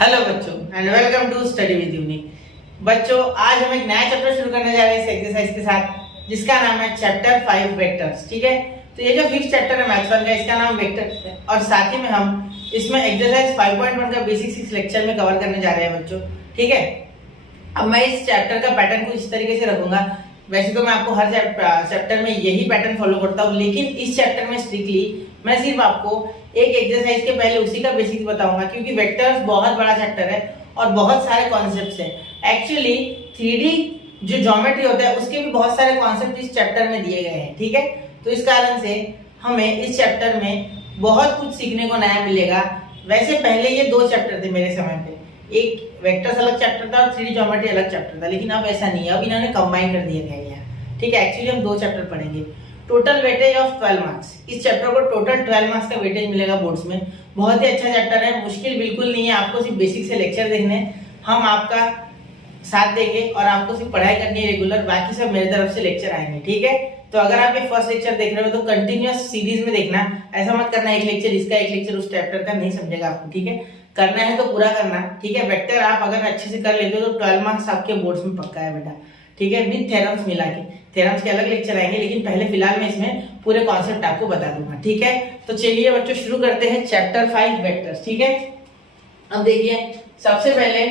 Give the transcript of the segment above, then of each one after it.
Hello बच्चों and welcome to study with Uni. बच्चों आज हम एक नया चैप्टर शुरू करने जा रहे हैं इस एक्सरसाइज के साथ, जिसका नाम है चैप्टर 5 वेक्टर्स। ठीक है, तो ये जो फिफ्थ चैप्टर है मैथ्स 1 का, इसका नाम वेक्टर है और साथ ही में हम इसमें एक्सरसाइज 5.1 का बेसिक 6 लेक्चर में कवर करने जा रहे हैं बच्चों। ठीक है, अब मैं इस चैप्टर का पैटर्न कुछ इस तरीके से रखूंगा। वैसे तो मैं आपको हर चैप्टर में यही पैटर्न फॉलो करता हूँ, लेकिन इस चैप्टर में स्ट्रिक्टली मैं सिर्फ आपको एक एक्सरसाइज के पहले उसी का बेसिक्स बताऊंगा, क्योंकि वेक्टर्स बहुत बड़ा चैप्टर है और बहुत सारे कॉन्सेप्ट्स हैं। एक्चुअली 3D जो ज्योमेट्री होता है उसके भी बहुत सारे कॉन्सेप्ट इस चैप्टर में दिए गए हैं। ठीक है, तो इस कारण से हमें इस चैप्टर में बहुत कुछ सीखने को नया मिलेगा। वैसे पहले ये दो चैप्टर थे मेरे समय पे, एक वेक्टर्स अलग चैप्टर था और 3D ज्योमेट्री अलग चैप्टर था, लेकिन अब ऐसा नहीं है, अब इन्होंने कंबाइन कर दिया गया है। ठीक है, एक्चुअली हम दो चैप्टर पढ़ेंगे। टोटल वेटेज ऑफ 12 मार्क्स, इस चैप्टर को टोटल 12 मार्क्स का वेटेज मिलेगा बोर्ड्स में। बहुत ही अच्छा चैप्टर है, मुश्किल बिल्कुल नहीं है, आपको सिर्फ बेसिक से लेक्चर देखने हैं, हम आपका साथ देंगे और आपको सिर्फ पढ़ाई करनी है रेगुलर, बाकी सब मेरी तरफ से लेक्चर आएंगे। ठीक है, तो अगर आप ये फर्स्ट लेक्चर देख रहे हो तो कंटिन्यूअस सीरीज में देखना, ऐसा मत करना एक लेक्चर इसका एक लेक्चर उस चैप्टर का, नहीं समझेगा आपको। ठीक है, करना है तो पूरा करना। ठीक है, वेक्टर आप अगर अच्छे से कर लेते हो तो 12 मार्क्स आपके बोर्ड्स में पक्का है बेटा। ठीक है, विद थ्योरम्स मिला के, थ्योरम्स के अलग लेक्चर आएंगे, लेकिन पहले फिलहाल मैं इसमें पूरे कॉन्सेप्ट आपको बता दूंगा। ठीक है, तो चलिए बच्चों शुरू करते हैं चैप्टर 5 वेक्टर्स। ठीक है, अब देखिए सबसे पहले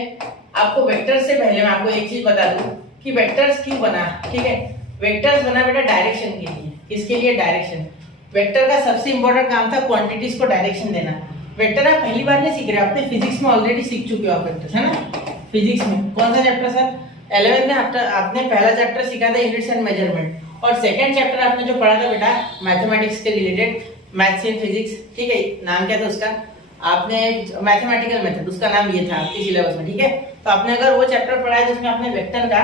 आपको वेक्टर्स से पहले मैं आपको एक चीज बता दूं कि वेक्टर्स क्यों बना। ठीक है, वेक्टर्स बना बेटा डायरेक्शन के लिए। किसके लिए? डायरेक्शन। वेक्टर का सबसे इंपॉर्टेंट काम था क्वांटिटीज को डायरेक्शन देना। वेक्टर आप पहली बार नहीं सीख रहे, आपने फिजिक्स में ऑलरेडी सीख चुके हो आप वेक्टर्स, है ना। फिजिक्स में कौन सा चैप्टर सर? 11th में आपने पहला चैप्टर सीखा था यूनिट्स एंड मेजरमेंट, और सेकंड चैप्टर आपने जो पढ़ा था बेटा मैथमेटिक्स के रिलेटेड, मैथ्स एंड फिजिक्स। ठीक है, नाम क्या था उसका? आपने मैथमेटिकल मेथड, उसका नाम ये था आपके सिलेबस में। ठीक है, तो आपने अगर वो चैप्टर पढ़ा है तो उसमें आपने वेक्टर का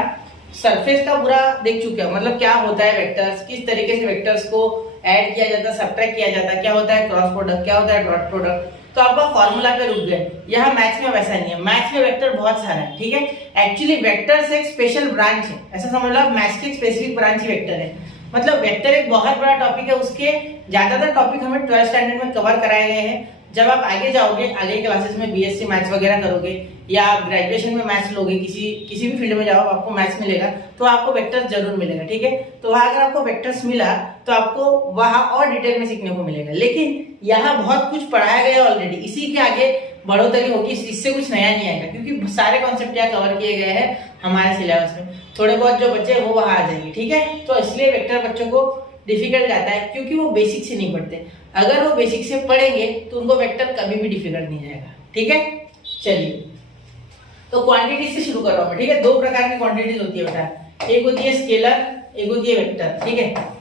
सरफेस का पूरा देख चुके हो, मतलब क्या होता है वेक्टर्स, किस तरीके से वेक्टर्स को ऐड किया जाता है, सब्ट्रैक्ट किया जाता है, क्या होता है क्रॉस प्रोडक्ट, क्या होता है डॉट प्रोडक्ट। तो आप फॉर्मूला पे रुक गए। यहाँ मैथ्स में वैसा नहीं है, मैथ्स में वेक्टर बहुत सारा है। ठीक है, एक्चुअली वेक्टर्स एक स्पेशल ब्रांच है, ऐसा समझ लो, मैथ्स की स्पेसिफिक ब्रांच ही वेक्टर है। मतलब वेक्टर एक बहुत बड़ा टॉपिक है, उसके ज्यादातर टॉपिक हमें 12th स्टैंडर्ड में कवर कराए गए हैं। जब आप आगे जाओगे, आगे क्लासेस में बीएससी मैथ्स वगैरह करोगे या आप ग्रेजुएशन में मैथ्स लोगे, किसी भी फील्ड में जाओ आपको मैथ्स मिलेगा, तो आपको वेक्टर्स जरूर मिलेगा। ठीक है, तो वहां अगर आपको वेक्टर्स मिला तो आपको वहां और डिटेल में सीखने को मिलेगा, लेकिन यहाँ बहुत कुछ पढ़ाया गया ऑलरेडी, इसी के आगे बढ़ोतरी होगी, इससे कुछ नया नहीं आएगा, क्योंकि सारे कॉन्सेप्ट यहाँ कवर किए गए हैं हमारे सिलेबस में। थोड़े बहुत जो बच्चे वो वहां आ जाएंगे। ठीक है, तो इसलिए वेक्टर बच्चों को डिफिकल्ट जाता है, क्योंकि वो बेसिक से नहीं पढ़ते। अगर वो बेसिक से पढ़ेंगे तो उनको वेक्टर कभी भी डिफिकल्ट नहीं जाएगा। ठीक है, चलिए तो क्वांटिटी से शुरू कर रहा हूं मैं। ठीक है, दो प्रकार की क्वांटिटीज होती है बेटा, एक होती है स्केलर, एक होती है वेक्टर। ठीक है,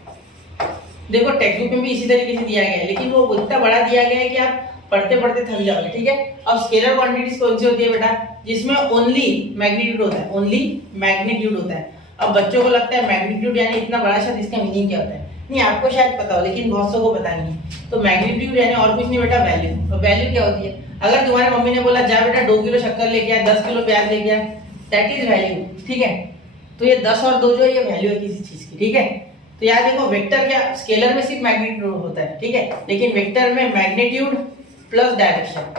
देखो टेक्स्ट बुक में भी इसी तरीके से दिया गया है, लेकिन वो इतना बड़ा दिया गया है कि आप पढ़ते पढ़ते थक जाओगे। ठीक है, अब स्केलर क्वांटिटीज कौन सी होती है बेटा? जिसमें ओनली मैग्नीट्यूड होता है, ओनली मैग्नीट्यूड होता है। अब बच्चों को लगता है मैग्नीट्यूड यानी इतना बड़ा शब्द, इसका मीनिंग क्या होता है? नहीं, आपको शायद पता हो, लेकिन बहुत सौ को पता नहीं है। तो मैग्नीट्यूड यानी और कुछ नहीं बेटा, वैल्यू। तो वैल्यू क्या होती है? अगर तुम्हारी मम्मी ने बोला जा बेटा 2 किलो शक्कर लेके आ, 10 किलो प्याज लेके आ, दैट इज वैल्यू। ठीक है, तो ये 10 और 2 जो है ये वैल्यू है किसी चीज की। ठीक है, तो याद देखो वेक्टर क्या, स्केलर में सिर्फ मैग्नीट्यूड होता है। ठीक है, लेकिन वेक्टर में magnitude plus direction,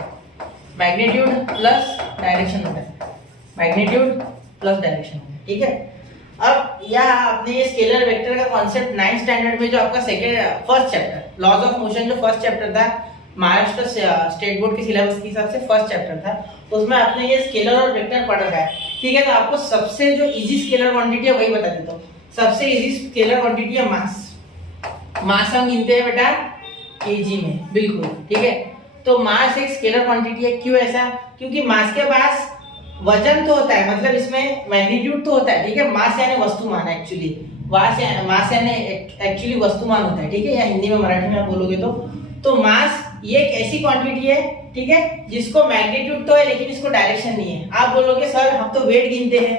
magnitude plus direction होता है, मैग्नीट्यूड प्लस डायरेक्शन होता है। ठीक है, अब यहाँ आपने ये स्केलर वेक्टर का कॉन्सेप्ट 9th स्टैंडर्ड में जो आपका first chapter laws of motion, जो फर्स्ट चैप्टर था महाराष्ट्र स्टेट बोर्ड के सिलेबस के हिसाब से फर्स्ट चैप्टर था, तो उसमें आपने ये स्केलर और वेक्टर पढ़ रखा है। ठीक है, तो आपको सबसे जो इजी स्केलर क्वांटिटी है वही बता देता हूँ। सबसे इजी स्केलर क्वांटिटी है मास। मास हम गिनते हैं बेटा केजी में, बिल्कुल। ठीक है, तो मास एक स्केलर क्वांटिटी है। क्यों ऐसा? क्योंकि मास के पास वजन तो होता है, मतलब इसमें मैग्नीट्यूड तो होता है। ठीक है, मास यानी वस्तुमान, एक्चुअली मास यानी एक्चुअली वस्तुमान होता है। ठीक है, या हिंदी में मराठी में आप बोलोगे तो मास ये एक ऐसी क्वांटिटी है, ठीक है, जिसको मैग्नीट्यूड तो है लेकिन इसको डायरेक्शन नहीं है। आप बोलोगे सर हम तो वेट गिनते हैं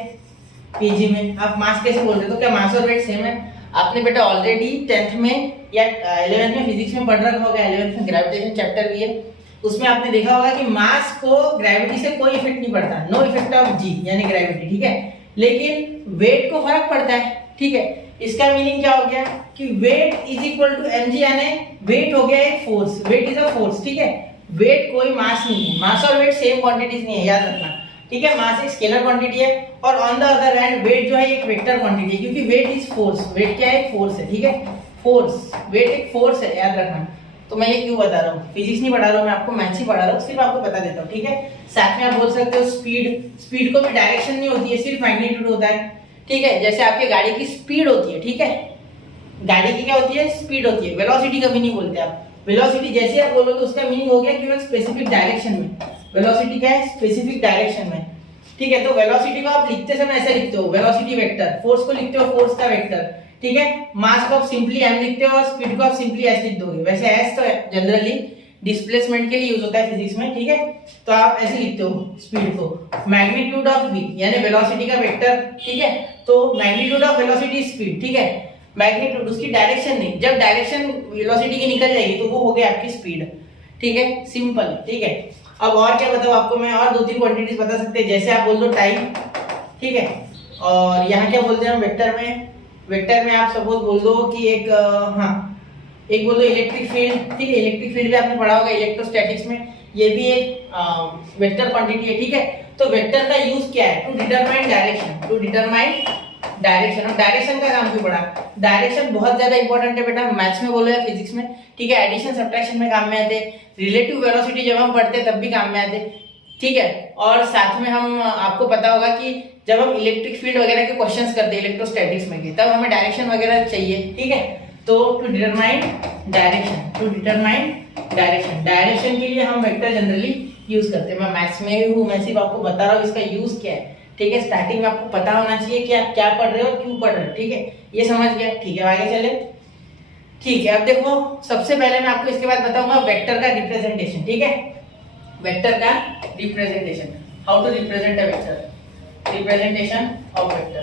पीजी में, आप मास कैसे बोल रहे हो? तो क्या मास और वेट सेम है? आपने बेटा ऑलरेडी 10th में या 11th में फिजिक्स में पढ़ रखा होगा, 11th में ग्रेविटेशन चैप्टर भी है, उसमें आपने देखा होगा कि मास को ग्रेविटी से कोई इफेक्ट नहीं पड़ता, नो इफेक्ट ऑफ जी यानी ग्रेविटी। ठीक है, लेकिन वेट को फर्क पड़ता है। ठीक है, इसका मीनिंग क्या हो गया कि weight is equal to mg, यानी वेट हो गया एक force, weight is a force. ठीक है, वेट कोई मास नहीं है, मास और वेट सेम क्वांटिटीज नहीं है, याद रखना, ठीक है। मास एक स्केलर क्वांटिटी है और on the other hand weight जो है एक वेक्टर क्वांटिटी है, क्योंकि वेट इज फोर्स, वेट क्या है, फोर्स है, ठीक है। फोर्स, वेट एक फोर्स है, याद रखना। तो मैं ये क्यों बता रहा हूँ, फिजिक्स नहीं पढ़ा रहा हूँ मैं आपको, मैथ्स ही पढ़ा रहा हूँ, सिर्फ आपको बता देता हूँ, ठीक है। साथ में आप बोल सकते हो स्पीड, स्पीड को भी डायरेक्शन नहीं होती है, सिर्फ मैग्नीट्यूड होता है, ठीक है। जैसे आपके गाड़ी की स्पीड होती है, ठीक है, गाड़ी की क्या होती है, स्पीड होती है, वेलोसिटी कभी नहीं बोलते आप। वेलोसिटी जैसे आप बोलोगे उसका मीनिंग हो गया कि वो स्पेसिफिक डायरेक्शन में, वेलोसिटी क्या है, स्पेसिफिक डायरेक्शन में, ठीक है। तो वेलोसिटी को आप लिखते समय ऐसे लिखते हो, वेलोसिटी वेक्टर, फोर्स को लिखते हो फोर्स का वेक्टर, ठीक है। मास को आप सिंपली m लिखते हो और स्पीड को आप सिंपली s लिख दोगे। वैसे s तो जनरली डिस्प्लेसमेंट के लिए यूज होता है फिजिक्स में, ठीक है। तो आप ऐसे लिखते हो स्पीड को, मैग्नीट्यूड ऑफ v यानी वेलोसिटी का वेक्टर, ठीक है। तो मैग्नीट्यूड ऑफ वेलोसिटी स्पीड, ठीक है। मैग्नीट्यूड उसकी डायरेक्शन नहीं, जब डायरेक्शन वेलोसिटी की निकल जाएगी तो वो हो गया आपकी स्पीड, ठीक है, सिंपल, ठीक है। अब और क्या बताऊं आपको मैं, और दो तीन क्वांटिटीज बता सकते हैं, जैसे आप बोल दो टाइम, ठीक है। और यहाँ क्या बोलते हैं हम वेक्टर में, वेक्टर में आप सपोज बोल दो कि एक एक बोल दो इलेक्ट्रिक फील्ड, ठीक है। इलेक्ट्रिक फील्ड भी आपने पढ़ा होगा इलेक्ट्रोस्टैटिक्स में, ये भी एक वेक्टर क्वांटिटी है, ठीक है। तो वेक्टर का यूज क्या है, to determine direction, to determine direction. और डायरेक्शन का काम क्यों पढ़ा, डायरेक्शन बहुत ज्यादा इंपॉर्टेंट है बेटा, मैथ्स में बोलो या फिजिक्स में, ठीक है। एडिशन सब्ट्रैक्शन में काम में आते, रिलेटिव वेलोसिटी जब हम पढ़ते तब भी काम में आते, ठीक है। और साथ में हम आपको पता होगा कि जब हम इलेक्ट्रिक फील्ड वगैरह के क्वेश्चंस करते हैं इलेक्ट्रोस्टैटिक्स में के, तब हमें डायरेक्शन वगैरह चाहिए, ठीक है। तो to determine direction, to determine direction, direction के लिए हम वेक्टर जनरली यूज करते हैं। मैं मैथ्स में ही हूँ, मैं सिर्फ आपको बता रहा हूँ इसका यूज क्या है, ठीक है। स्टार्टिंग में आपको पता होना चाहिए कि आप क्या पढ़ रहे हो और क्यों पढ़ रहे हो, ठीक है। ये समझ गया, ठीक है। आगे चले, ठीक है। अब देखो सबसे पहले मैं आपको इसके बाद बताऊंगा वेक्टर का रिप्रेजेंटेशन, ठीक है। वेक्टर का representation, how to represent a vector, representation of vector,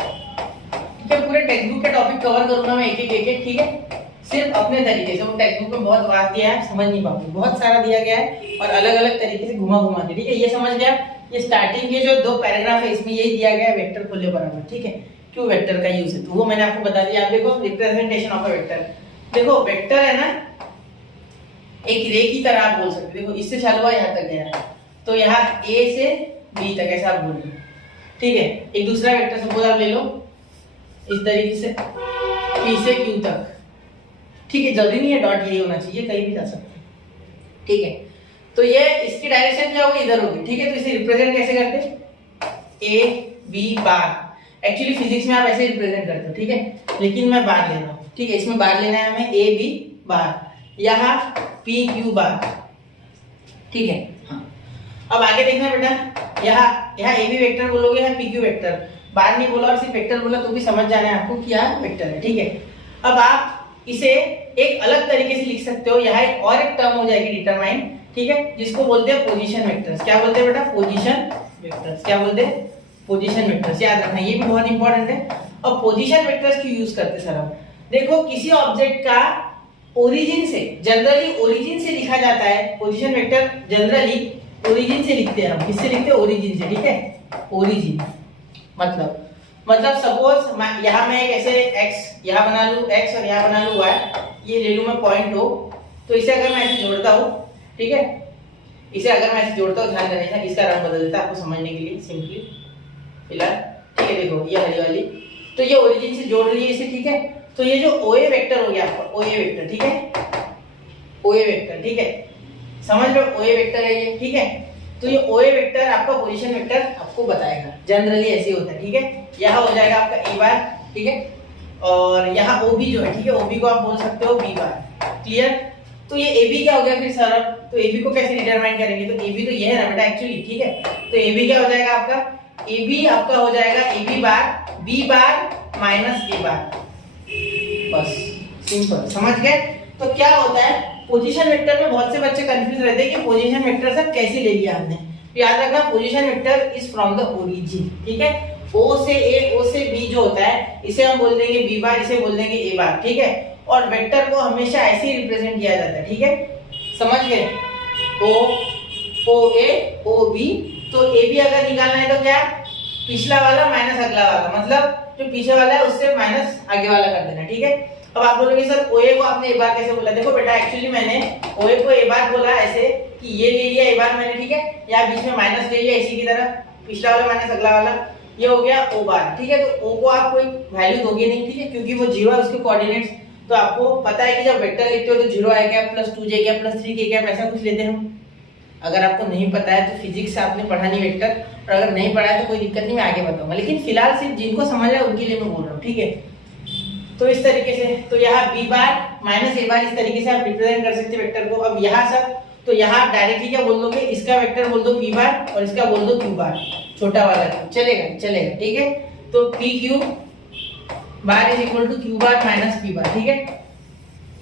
ठीक है। पूरे टेक्स्ट बुक के टॉपिक कवर करूंगा मैं एक एक, ठीक है। सिर्फ अपने तरीके से, वो टेक्स्ट बुक में बहुत वास्ट दिया है, समझ नहीं पाओगे, बहुत सारा दिया गया है और अलग अलग तरीके से घुमा घुमा के, ठीक है। ये समझ गया, ये स्टार्टिंग के जो दो पैराग्राफ है इसमें यही दिया गया है, वेक्टर खोले बराबर, ठीक है। क्यों वेक्टर का यूज है तो वो मैंने आपको बता दिया। आप देखो रिप्रेजेंटेशन ऑफ अ वेक्टर, देखो वेक्टर है ना एक रे की तरह आप बोल सकते, देखो इससे चालू हुआ यहाँ तक गया, तो यहाँ ए से बी तक ऐसा आप बोल लो, ठीक है। एक दूसरा वेक्टर सपोज आप ले लो इस तरीके से, पी से क्यू तक, ठीक है। जल्दी नहीं है, डॉट यही होना चाहिए, कहीं भी जा सकते हैं, ठीक है। तो ये इसकी डायरेक्शन क्या होगी, इधर होगी, ठीक है। तो इसे रिप्रेजेंट कैसे करते, A B bar, actually physics में आप ऐसे रिप्रेजेंट करते हो, ठीक है। लेकिन मैं बार ले रहा हूँ, ठीक है। इसमें बार लेना है हमें, ए बी बार, यहाँ पी क्यू बार, ठीक है। हाँ, अब आगे देखना बेटा, यहाँ ए बी वेक्टर बोलोगे, यहाँ पी क्यू वेक्टर, बार नहीं बोला और सिर्फ वेक्टर बोला तो भी समझ जाना है आपको क्या वेक्टर है, ठीक है। अब आप इसे एक अलग तरीके से लिख सकते हो, यहाँ एक और एक टर्म हो जाएगी डिटरमाइन, ठीक है, जिसको बोलते हैं पोजीशन वेक्टर्स। क्या बोलते हैं बेटा, पोजीशन वेक्टर्स, क्या बोलते हैं, पोजीशन वेक्टर्स, याद रखना ये भी बहुत इंपॉर्टेंट है। और पोजीशन वेक्टर्स क्यों यूज करते सर हम, देखो किसी ऑब्जेक्ट का ओरिजिन से, जनरली ओरिजिन से लिखा जाता है, पोजीशन वेक्टर जनरली ओरिजिन से लिखते हैं हम, किससे लिखते हैं, ओरिजिन से, ठीक है। ओरिजिन मतलब सपोज यहाँ मैं एक ऐसे x यहाँ बना लूं x और यहाँ बना लूं y, ये ले लूं मैं पॉइंट हो, तो इसे अगर मैं ऐसे जोड़ता हूँ, ठीक है, इसे अगर मैं ऐसे जोड़ता हूँ, ध्यान देना, इसका रंग बदल देता है आपको समझने के लिए सिंपली फिलहाल, ठीक है। देखो ये हरी वाली, तो ये ओरिजिन से जोड़ रही है इसे, ठीक है। तो ये जो OA वेक्टर हो गया आपका, OA वेक्टर, ठीक है, OA वेक्टर, ठीक है, समझ लो OA वेक्टर है ये, ठीक है। तो ये OA वेक्टर आपका पोजीशन वेक्टर आपको बताएगा, जनरली ऐसे होता है, ठीक है। यहाँ हो जाएगा आपका ए बार, ठीक है, और यहाँ OB जो है, ठीक है, OB को आप बोल सकते हो B बार, क्लियर। तो ये AB क्या हो गया फिर सर, तो AB को कैसे डिटरमाइन करेंगे, तो AB तो ये है ना बेटा एक्चुअली, ठीक है। तो AB क्या हो जाएगा आपका, AB आपका हो जाएगा AB bar B bar minus A बार, बस सिंपल, समझ गए। तो क्या होता है पोजीशन वेक्टर में बहुत से बच्चे कंफ्यूज रहते हैं कि पोजीशन वेक्टर सब कैसे ले लिया हमने, तो याद रखना position vector is from the origin, ठीक है। O से A, O से B जो होता है इसे हम बोल देंगे B बार, इसे बोल देंगे A बार, ठीक है। और वेक्टर को हमेशा ऐसे ही रिप्रेजेंट किया जाता है, ठीक है, समझ गए। OA OB, तो AB अगर निकालना है तो क्या, पिछला वाला माइनस अगला वाला, मतलब जो पीछे वाला है उससे माइनस आगे वाला कर देना, ठीक है। अब आप बोलोगे सर ओए को आपने ए बार कैसे बोला? देखो बेटा एक्चुअली मैंने ओए को ए बार बोला ऐसे कि ये ले लिया ए बार मैंने, ठीक है, यहाँ बीच में माइनस ले लिया इसी की तरह, पिछला वाला माइनस अगला वाला, ये हो गया ओ बार, ठीक है। तो ओ को आप कोई वैल्यू दोगे नहीं, ठीक है, क्योंकि वो 0 है उसके कोऑर्डिनेट्स। तो आपको पता है कि जब वेक्टर लिखते हो तो 0 I cap plus 2j cap plus 3k cap ऐसा कुछ लेते हैं हम। अगर आपको नहीं पता है तो फिजिक्स आपने पढ़ा नहीं वेक्टर, और अगर नहीं पढ़ा है तो कोई दिक्कत नहीं, मैं आगे बताऊंगा, लेकिन फिलहाल सिर्फ जिनको समझ है उनके लिए मैं बोल रहा हूँ, ठीक है। तो इस तरीके से, तो यहाँ b बार माइनस a बार इस तरीके से आप रिप्रेजेंट कर सकते हैं वेक्टर को। अब यहाँ सब, तो यहाँ डायरेक्टली क्या बोल दोगे, इसका वेक्टर बोल दो p बार और इसका बोल दो q बार, छोटा वाला चलेगा, चलेगा, ठीक है। तो pq bar is equal to q bar minus p bar, ठीक है।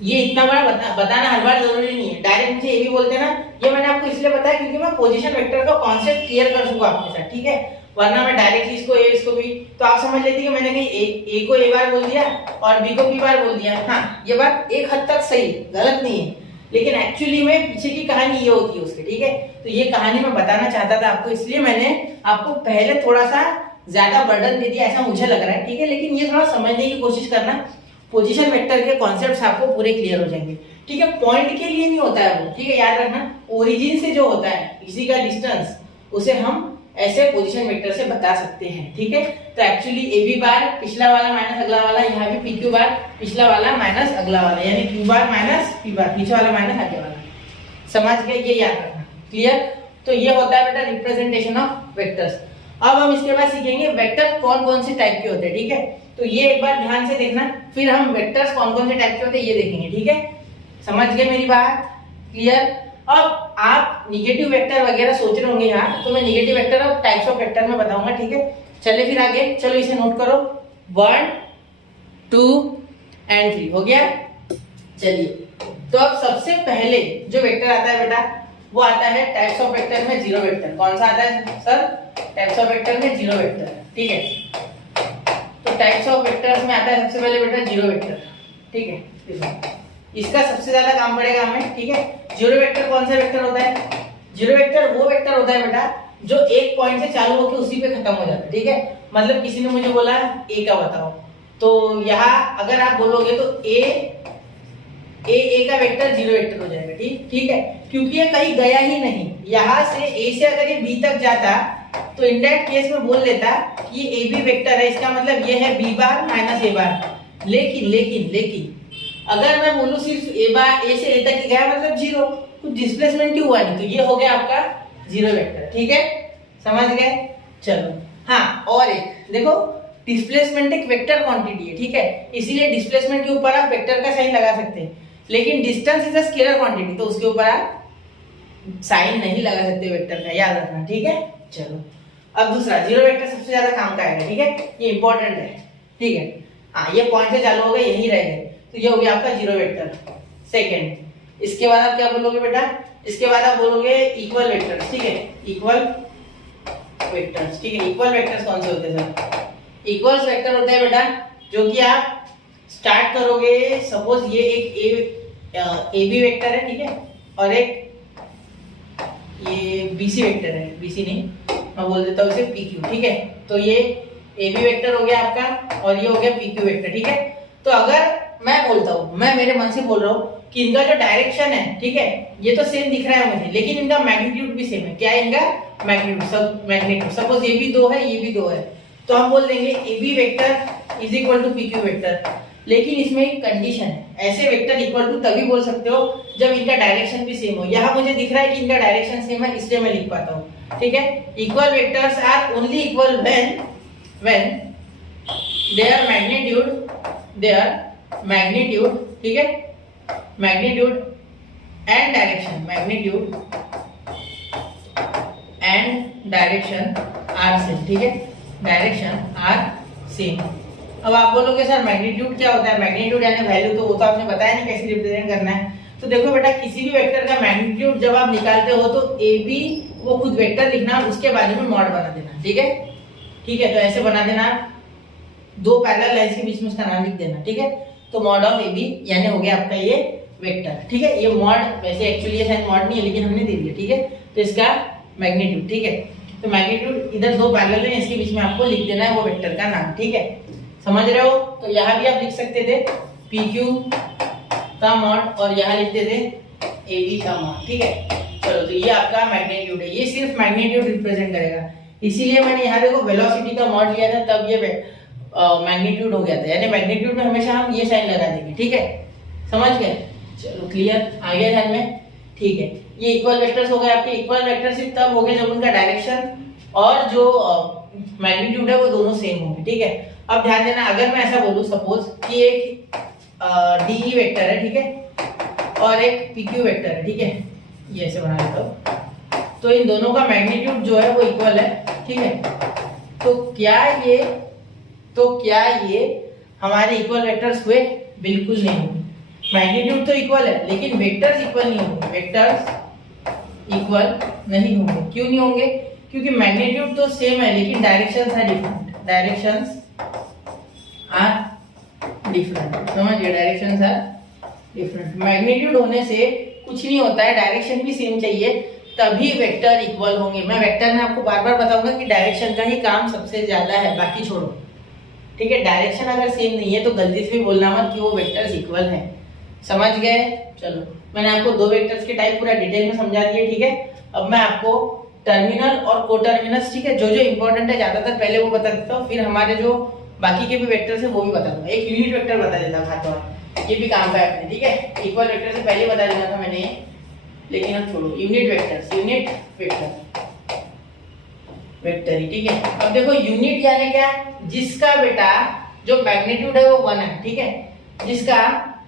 ये इतना बड़ा बताना हर बार जरूरी नहीं है, डायरेक्ट मुझे ये भी बोलते हैं ना, ये मैंने आपको इसलिए बताया क्योंकि मैं पोजीशन वेक्टर का कॉन्सेप्ट क्लियर कर सकूं आपके साथ, ठीक है। वरना मैं डायरेक्टली इसको ए इसको बी, तो आप समझ लेते कि मैंने कहीं ए को ए बार बोल दिया और बी को बी बार बोल दिया। हाँ, ये बात एक हद तक सही है, गलत नहीं है, लेकिन एक्चुअली में पीछे की कहानी ये होती है उसके, ठीक है। तो ये कहानी मैं बताना चाहता था आपको, इसलिए मैंने आपको पहले थोड़ा सा ज्यादा बर्डन दे दिया ऐसा मुझे लग रहा है, ठीक है। लेकिन ये थोड़ा समझने की कोशिश करना, पोजीशन वेक्टर के कॉन्सेप्ट्स आपको पूरे क्लियर हो जाएंगे, ठीक है। पॉइंट के लिए नहीं होता है वो, ठीक है, याद रखना। ओरिजिन से जो होता है किसी का डिस्टेंस, उसे हम ऐसे पोजीशन वेक्टर से बता सकते हैं, ठीक है। तो एक्चुअली ए बी बार पिछला वाला माइनस अगला वाला, यहाँ भी पी क्यू बार पिछला वाला माइनस अगला वाला, यानी क्यू बार माइनस पी बार, पीछे वाला माइनस आगे वाला, समझ गए, ये याद रखना, क्लियर। तो ये होता है बेटा रिप्रेजेंटेशन ऑफ वेक्टर्स। अब हम इसके बाद सीखेंगे वेक्टर कौन कौन से टाइप के होते हैं, ठीक है। तो ये एक बार ध्यान से देखना, फिर हम वेक्टर्स कौन कौन से टाइप के होते हैं ये देखेंगे, ठीक है। समझ गए मेरी बात, क्लियर। अब आप निगेटिव वेक्टर वगैरह सोच रहे होंगे यहाँ, तो मैं निगेटिव वेक्टर और टाइप्स ऑफ वेक्टर में बताऊंगा, ठीक है। चलिए फिर आगे, चलो इसे नोट करो, 1 2 एंड 3 हो गया। चलिए, तो अब सबसे पहले जो वेक्टर आता है बेटा वो आता है टाइप्स ऑफ वेक्टर में जीरो वेक्टर। कौन सा आता है सर? टाइप्स ऑफ वेक्टर में जीरो वेक्टर, ठीक है। तो टाइप्स ऑफ वेक्टर्स में आता है सबसे पहले बेटा जीरो वेक्टर, ठीक है। इसका सबसे ज्यादा काम पड़ेगा हमें, ठीक है। जीरो वेक्टर कौन सा वेक्टर होता है? जीरो वेक्टर वो वेक्टर होता है बेटा जो एक पॉइंट से चालू होकर उसी पे खत्म हो जाता है, ठीक है। मतलब किसी ने मुझे बोला ए का बताओ, तो यहाँ अगर आप बोलोगे तो ए का वेक्टर जीरो वेक्टर हो जाएगा, ठीक है, क्योंकि ये कहीं गया ही नहीं। यहाँ से ए से अगर ये बी तक जाता तो इनडायरेक्ट केस में बोल लेता कि ये ए बी वेक्टर है, इसका मतलब ये है बी बार माइनस ए बार। लेकिन अगर मैं बोलूं सिर्फ ए बार ए से ए तक ही गया मतलब जीरो, कुछ डिस्प्लेसमेंट क्यों हुआ नहीं, तो ये हो गया आपका जीरो वेक्टर, ठीक है, समझ गए। चलो हाँ, और एक देखो, डिस्प्लेसमेंट एक वेक्टर क्वांटिटी है, ठीक है, इसीलिए डिस्प्लेसमेंट के ऊपर आप वेक्टर का साइन लगा सकते हैं। लेकिन distance is a scalar quantity, तो उसके ऊपर आप साइन नहीं लगा सकते वेक्टर का, याद रखना, ठीक है। चलो अब दूसरा, जीरो वेक्टर सबसे ज्यादा काम का आएगा, ठीक है, ये इंपॉर्टेंट है, ठीक है। हाँ, ये पॉइंट से चालू हो गए, यही रह गए, तो ये हो गया आपका जीरो वेक्टर। सेकेंड, इसके बाद आप क्या बोलोगे बेटा? इसके बाद आप बोलोगे इक्वल वेक्टर्स, ठीक है, इक्वल वेक्टर्स, ठीक है। इक्वल वेक्टर्स कौन से होते हैं सर? इक्वल्स वेक्टर होते हैं बेटा जो कि आप स्टार्ट करोगे, सपोज ये एक ए बी वेक्टर है, ठीक है, और एक ये बी सी वेक्टर है, बी सी नहीं, मैं बोल देता हूँ इसे पी क्यू, ठीक है। तो ये ए बी वेक्टर हो गया आपका और ये हो गया पी क्यू वेक्टर, ठीक है। तो अगर मैं बोलता हूँ, मैं मेरे मन से बोल रहा हूँ कि इनका जो डायरेक्शन है, ठीक है, ये तो सेम दिख रहा है मुझे, लेकिन इनका मैग्नीट्यूड भी सेम है। क्या है इनका मैग्नीट्यूड? सपोज ये भी 2 है, ये भी 2 है, तो हम बोल देंगे A B vector is equal to P Q vector. लेकिन इसमें एक कंडीशन है, ऐसे वेक्टर इक्वल टू तभी बोल सकते हो जब इनका डायरेक्शन भी सेम हो। यहाँ मुझे दिख रहा है कि इनका डायरेक्शन सेम है, इसलिए मैं लिख पाता हूँ, ठीक है। Equal vectors are only equal when their magnitude, ठीक है, magnitude and direction are same, ठीक है, डायरेक्शन आर सेम। अब आप बोलोगे सर मैग्नीट्यूड क्या होता है? मैग्नीट्यूड यानी वैल्यू, तो वो तो आपने बताया नहीं कैसे रिप्रेजेंट करना है। तो देखो बेटा, किसी भी वेक्टर का मैग्नीट्यूड जब आप निकालते हो तो ए बी वो खुद वेक्टर लिखना, उसके बारे में मॉड बना देना, ठीक है, ठीक है। तो ऐसे बना देना, 2 पैरेलल लाइंस के बीच में उसका नाम लिख देना, ठीक है। तो मॉड ऑफ ए बी यानी हो गया आपका ये वेक्टर, ठीक है। ये मॉड वैसे एक्चुअली ये शायद मॉड नहीं है, लेकिन हमने दे दिया, ठीक है। तो इसका मैग्नीट्यूड, ठीक है, तो मैग्नीट्यूड इधर 2 पैरेलल है, इसके बीच में आपको लिख देना है वो वेक्टर का नाम, ठीक है, समझ रहे हो। तो यहाँ भी आप लिख सकते थे पी क्यू का मॉड और यहाँ लिख देते ए बी का मॉड, ठीक है। चलो तो ये आपका मैग्नीट्यूड है, ये सिर्फ मैग्नीट्यूड रिप्रेजेंट करेगा, इसीलिए मैंने यहाँ देखो वेलोसिटी का मॉड लिया था, तब ये मैग्नीट्यूड हो गया था, यानी मैग्नीट्यूड में हमेशा हम ये साइन लगा देंगे, ठीक है, समझ गए। चलो क्लियर, आ गया ध्यान में, ठीक है। ये इक्वल वेक्टर्स हो गए आपके, इक्वल वेक्टर्स तब हो गए जब उनका डायरेक्शन और जो मैग्नीट्यूड है वो दोनों सेम होंगे, ठीक है। अब ध्यान देना, अगर मैं ऐसा बोलूं सपोज कि एक डी वेक्टर है, ठीक है, और एक पी क्यू वेक्टर है, ठीक है, ये ऐसे बना लेता हूं, तो इन दोनों का मैग्नीट्यूड जो है वो इक्वल है, ठीक है। तो क्या ये हमारे इक्वल वेक्टर्स हुए? बिल्कुल नहीं हुए। मैग्नीट्यूड तो इक्वल है लेकिन वेक्टर्स इक्वल नहीं होंगे, वेक्टर्स इक्वल नहीं होंगे। क्यों नहीं होंगे? क्योंकि मैग्नीट्यूड तो सेम है लेकिन directions are different, directions are different, समझिए, डायरेक्शंस आर डिफरेंट। मैग्नीट्यूड होने से कुछ नहीं होता है, डायरेक्शन भी सेम चाहिए तभी वेक्टर इक्वल होंगे। मैं वेक्टर में आपको बार बार बताऊंगा कि डायरेक्शन का ही काम सबसे ज्यादा है, बाकी छोड़ो, ठीक है। डायरेक्शन अगर सेम नहीं है तो गलती से भी बोलना मत कि वो वेक्टर्स इक्वल हैं, समझ गए। चलो मैंने आपको दो वेक्टर्स के टाइप पूरा डिटेल में समझा दिए, ठीक है। अब मैं आपको टर्मिनल और कोटर्मिनस, ठीक है, जो जो इंपॉर्टेंट है ज्यादातर पहले वो बता देता हूँ, फिर हमारे जो बाकी के भी वेक्टर्स है वो भी बता दूंगा। एक यूनिट वेक्टर बता देता था, ये भी काम का है अपने, ठीक है। इक्वल वेक्टर से पहले बता देना था मैंने, लेकिन अब छोड़ो, यूनिट वेक्टर, यूनिट वेक्टर ही, ठीक है। अब देखो यूनिट यानी क्या? जिसका बेटा जो मैग्नीट्यूड है वो 1 है, ठीक है, जिसका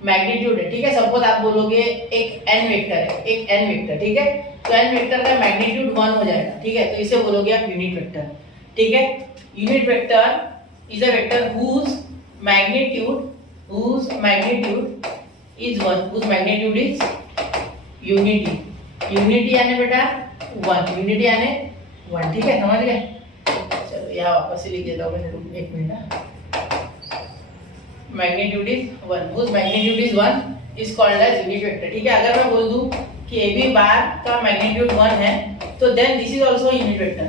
मैग्नीट्यूड है, ठीक है। सपोज आप बोलोगे एक n वेक्टर है, एक n वेक्टर, ठीक है, तो n वेक्टर का मैग्नीट्यूड 1 हो जाएगा, ठीक है, तो इसे बोलोगे आप यूनिट वेक्टर, ठीक है। Unit vector is a vector whose magnitude is 1, whose magnitude is unity, unity यानी बेटा 1, unity यानी 1, ठीक है, समझ गए। चलो यहाँ वापस से लिख देता हूँ मैं, एक minute. Magnitude is 1, whose magnitude is 1 is called as unit vector, ठीक है। अगर मैं बोल दूं कि ए बी बार का मैग्नीट्यूड 1 है तो then this is also unit vector,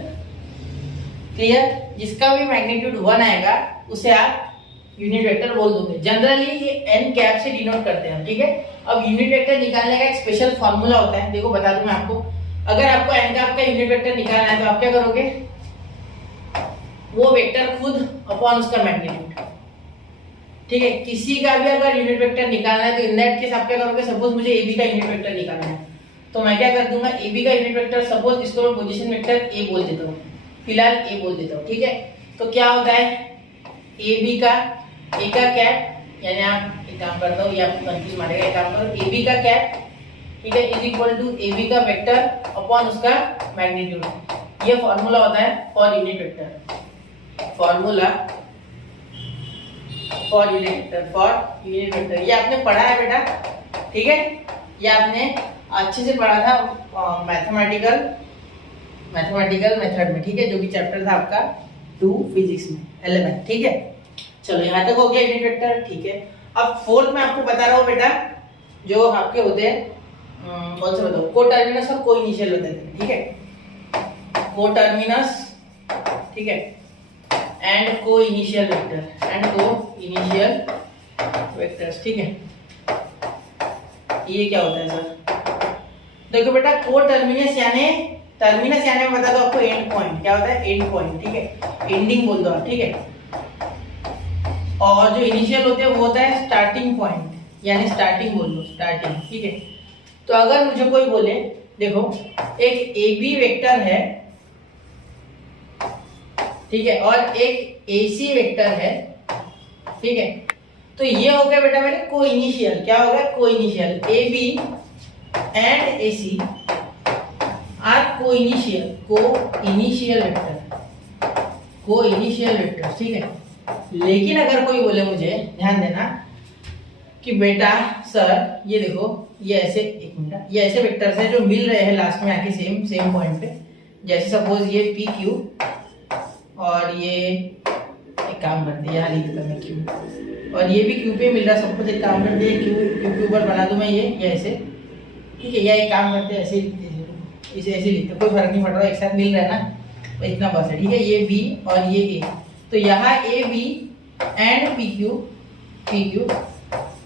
clear. जिसका भी मैग्नीट्यूड 1 आएगा उसे आप यूनिट वेक्टर बोल दोगे। जनरली ये n कैप से डिनोट करते हैं, ठीक है। अब यूनिट वेक्टर निकालने का एक स्पेशल फार्मूला होता है, देखो बता दूं मैं आपको। अगर आपको n कैप का यूनिट वेक्टर निकालना है तो आप क्या करोगे? वो वेक्टर खुद अपॉन उसका मैग्नीट्यूड, ठीक है। किसी का भी अगर यूनिट वेक्टर निकालना है तो इन दैट केस आप क्या करोगे? सपोज मुझे ए बी का यूनिट वेक्टर निकालना है तो मैं क्या कर दूंगा? ए बी का यूनिट वेक्टर, सपोज इसको मैं पोजीशन वेक्टर ए बोल देता हूँ, फिलहाल ए बोल देता हूँ, ठीक है। तो क्या होता है? ए बी का ए का कैप, यानी आप एक काम करता हूँ, ये आपको कंफ्यूज मारेगा, एक काम करो, ए बी का कैप, ठीक है, is equal to A B का वेक्टर अपॉन उसका मैग्नीट्यूड। ये फॉर्मूला होता है for unit vector, formula for unit vector, ये आपने पढ़ा है बेटा, ठीक है। ये आपने अच्छे से पढ़ा था मैथमेटिकल मेथड में, ठीक है, जो कि चैप्टर था आपका 2 फिजिक्स में 11, ठीक है। चलो यहाँ तक हो गया यूनिट वेक्टर, ठीक है। अब फोर्थ में आपको बता रहा हूँ बेटा, जो आपके होते हैं कौन से बताओ, कोटर्मिनस और कोइनिशियल होते हैं, ठीक है। कोटर्मिनस, ठीक है, एंड कोइनिशियल वेक्टर्स, ठीक है। ये क्या होता है सर? देखो बेटा, कोटर्मिनस यानी मैं बता दो आपको एंड पॉइंट, क्या होता है? एंड पॉइंट, ठीक है, एंडिंग बोल दो आप, ठीक है। और जो इनिशियल होते हैं वो होता है स्टार्टिंग पॉइंट, यानी स्टार्टिंग बोल दो, स्टार्टिंग, ठीक है। तो अगर मुझे कोई बोले, देखो एक ए बी वेक्टर है, ठीक है, और एक AC वेक्टर है, ठीक है, तो ये हो गया बेटा मेरे कोइनिशियल। क्या हो गया? Coinitial. AB and AC are coinitial vector, ठीक है। लेकिन अगर कोई बोले मुझे, ध्यान देना कि बेटा सर ये देखो, ये ऐसे, एक मिनट, ये ऐसे वेक्टर्स हैं जो मिल रहे हैं लास्ट में आके सेम पॉइंट पे, जैसे सपोज ये PQ और ये एक काम करते हैं, यहाँ लिख देता मैं Q, और ये भी Q पे मिल रहा है सपोज, एक काम करते हैं Q के ऊपर बना दूं मैं ये ऐसे, ठीक है, या एक काम करते हैं ऐसे लिखते हैं, इसे ऐसे लिखते, कोई फर्क नहीं पड़ रहा, एक साथ मिल रहा है ना, तो इतना बस है, ठीक है। ये B और ये A, तो यहाँ AB एंड PQ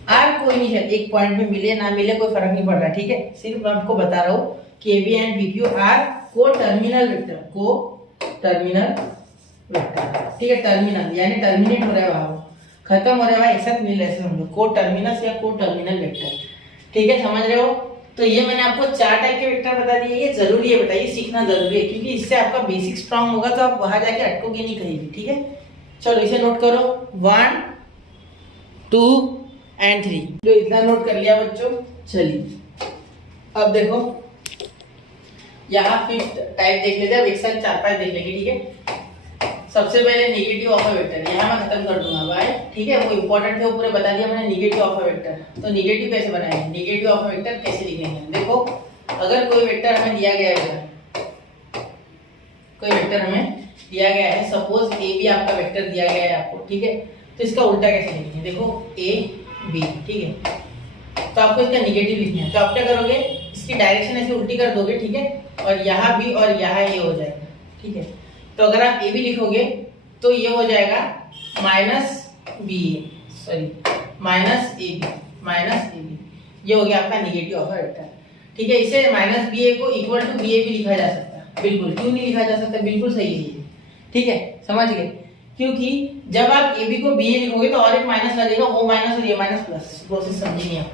आर कोई नहीं है, एक पॉइंट में मिले ना मिले कोई फर्क नहीं पड़ रहा, ठीक है। सिर्फ मैं आपको बता रहा हूँ कि A B and P Q are को टर्मिनल वेक्टर, ठीक है। टर्मिनल यानी टर्मिनेट हो रहा है वहां, खत्म हो रहा है, एक साथ मिल रहे हैं, समझो को टर्मिनस या को टर्मिनल वेक्टर, ठीक है, समझ रहे हो। तो ये मैंने आपको 4 टाइप के वेक्टर बता दिए, ये जरूरी है, बताइए सीखना जरूरी है, क्योंकि इससे आपका बेसिक स्ट्रांग होगा, तो आप वहां जाके अटकोगे नहीं कहीं भी, ठीक है। चलो इसे नोट करो, 1 2 एंड 3, जो इतना नोट कर लिया बच्चों। चलिए अब देखो यहाँ फिफ्थ टाइप देख लेते हैं, एक साथ 4-5 देख लेंगे, ठीक है। सबसे पहले नेगेटिव ऑफ अ वेक्टर, यहाँ मैं खत्म कर दूंगा भाई, ठीक है। वो इंपॉर्टेंट थे, वो पूरे बता दिया मैंने। नेगेटिव ऑफ अ वेक्टर, तो नेगेटिव कैसे बनाएंगे, नेगेटिव ऑफ अ वेक्टर कैसे लिखेंगे। देखो अगर कोई वेक्टर हमें दिया गया है, कोई वेक्टर हमें दिया गया है, सपोज ए बी आपका वेक्टर दिया गया है आपको, ठीक है। तो इसका उल्टा कैसे लिखेंगे, देखो ए बी, ठीक है। तो आपको इसका नेगेटिव लिखना है, तो आप क्या करोगे, इसकी डायरेक्शन ऐसे उल्टी कर दोगे, ठीक है। और यहाँ बी और यहाँ ए हो जाएगा, ठीक है। तो अगर आप ए बी लिखोगे तो ये हो जाएगा minus B A, sorry minus A B, ये हो गया आपका नेगेटिव ऑफ अ वेक्टर, ठीक है। इसे माइनस बी ए को इक्वल टू बी ए भी लिखा जा सकता है, बिल्कुल, क्यों नहीं लिखा जा सकता, बिल्कुल सही है, ठीक है, समझ गए। क्योंकि जब आप ए बी को बी ए लिखोगे तो और एक माइनस लगेगा, ओ माइनस और ए माइनस प्लस, प्रोसेस समझेंगे आप,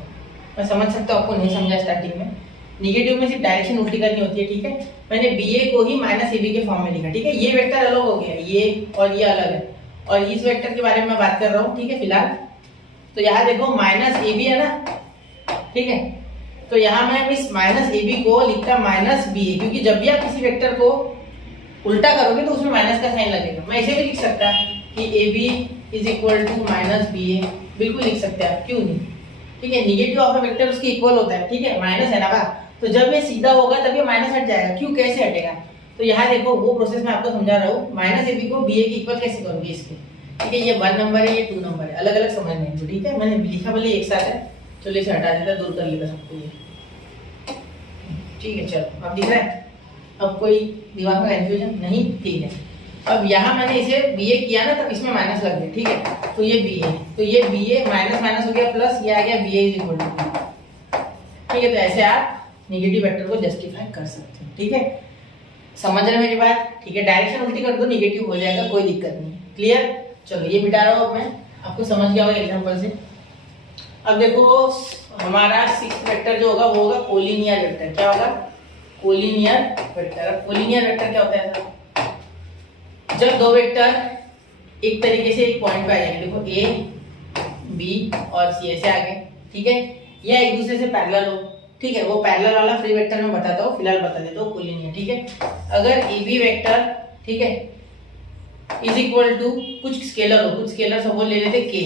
मैं समझ सकता हूँ, आपको नहीं समझा स्टार्टिंग में। नेगेटिव में सिर्फ डायरेक्शन उल्टी करनी होती है, ठीक है। मैंने बी ए को ही माइनस ए बी के फॉर्म में लिखा, ठीक है। ये वेक्टर अलग हो गया, ये और ये अलग है, और इस वेक्टर के बारे में मैं बात कर रहा हूँ, ठीक है, फिलहाल। तो यहाँ देखो माइनस ए बी है ना, ठीक है। तो यहाँ मैं इस माइनस ए बी को लिखता माइनस बी ए, क्योंकि जब भी आप किसी वेक्टर को उल्टा करोगे तो उसमें माइनस का साइन लगेगा। मैं इसे भी लिख सकता कि A B is equal to minus B A, बिल्कुल लिख सकते हैं आप, क्यों नहीं, ठीक है। नेगेटिव ऑफ अ वेक्टर उसके इक्वल होता है, ठीक है, माइनस है ना बा, तो जब ये सीधा होगा तब ये माइनस हट जाएगा, क्यों, कैसे हटेगा। तो यहाँ देखो वो प्रोसेस मैं आपको समझा रहा हूँ, माइनस ए बी को बी ए के इक्वल कैसे करोगे इसके, ठीक है। ये 1 नंबर है, ये 2 नंबर है, अलग अलग समझने हैं, ठीक है। मैंने लिखा भले एक साथ है, चलो इसे हटा देता, दूर कर लेता सबको ये, ठीक है। चलो अब दिख रहा है, अब कोई दिमाग में कंफ्यूजन नहीं, ठीक है। अब यहाँ मैंने इसे बी ए किया ना, तब इसमें माइनस लग गया, ठीक है। तो ये बी ए, तो ये बी ए माइनस माइनस हो गया प्लस, ये आ गया B A is equal to, ठीक है। तो ऐसे आप नेगेटिव वेक्टर को जस्टिफाई कर सकते हैं, ठीक है, समझ रहे मेरी बात, ठीक है। डायरेक्शन उल्टी कर दो, नेगेटिव हो जाएगा, कोई दिक्कत नहीं, क्लियर। चलो ये मिटा रहा हूँ मैं, आपको समझ गया होगा एग्जांपल से। अब देखो हमारा 6th वेक्टर जो होगा वो होगा कोलिनियर वेक्टर, क्या होगा, कोलिनियर वेक्टर। अब कोलिनियर वेक्टर क्या होता है सर, जब दो वेक्टर एक तरीके से एक पॉइंट पे आ जाएंगे, देखो ए बी और सी ऐसे आ गए, ठीक है, या एक दूसरे से पैरेलल हो, ठीक है। वो पैरेलल वाला फ्री वेक्टर मैं बताता हूँ, फिलहाल बता देता हूँ कोलिनियर, ठीक है। अगर ए बी वेक्टर, ठीक है, इज इक्वल टू कुछ स्केलर हो, कुछ स्केलर सपोज ले लेते के,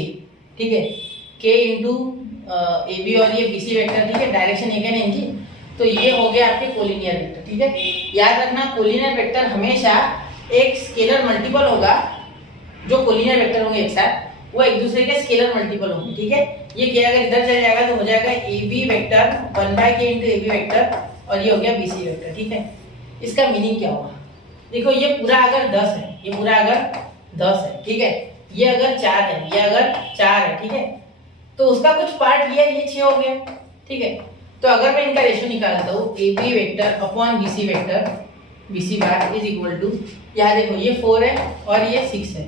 ठीक है, के इंटू ए बी और ये बी सी वेक्टर, ठीक है, डायरेक्शन एक है ना इनकी, तो ये हो गया आपके कोलिनियर वेक्टर, ठीक है। याद रखना कोलिनियर वेक्टर हमेशा एक स्केलर मल्टीपल होगा, जो कोलिनियर वेक्टर होंगे एक साथ वो एक दूसरे के स्केलर मल्टीपल होंगे, ठीक है। ये क्या अगर इधर चल जाएगा तो हो जाएगा A B vector 1/k into A B vector, और ये हो गया बी सी वेक्टर, ठीक है। इसका मीनिंग क्या होगा, देखो ये पूरा अगर 10 है, ये पूरा अगर 10 है, ठीक है, ये अगर 4 है, ये अगर 4 है, ठीक है, तो उसका कुछ पार्ट लिया, ये 6 हो गया, ठीक है। तो अगर मैं इनका रेशियो निकालता हूँ A B vector upon B C vector, B C bar is equal to, यहाँ देखो ये 4 है और ये 6 है,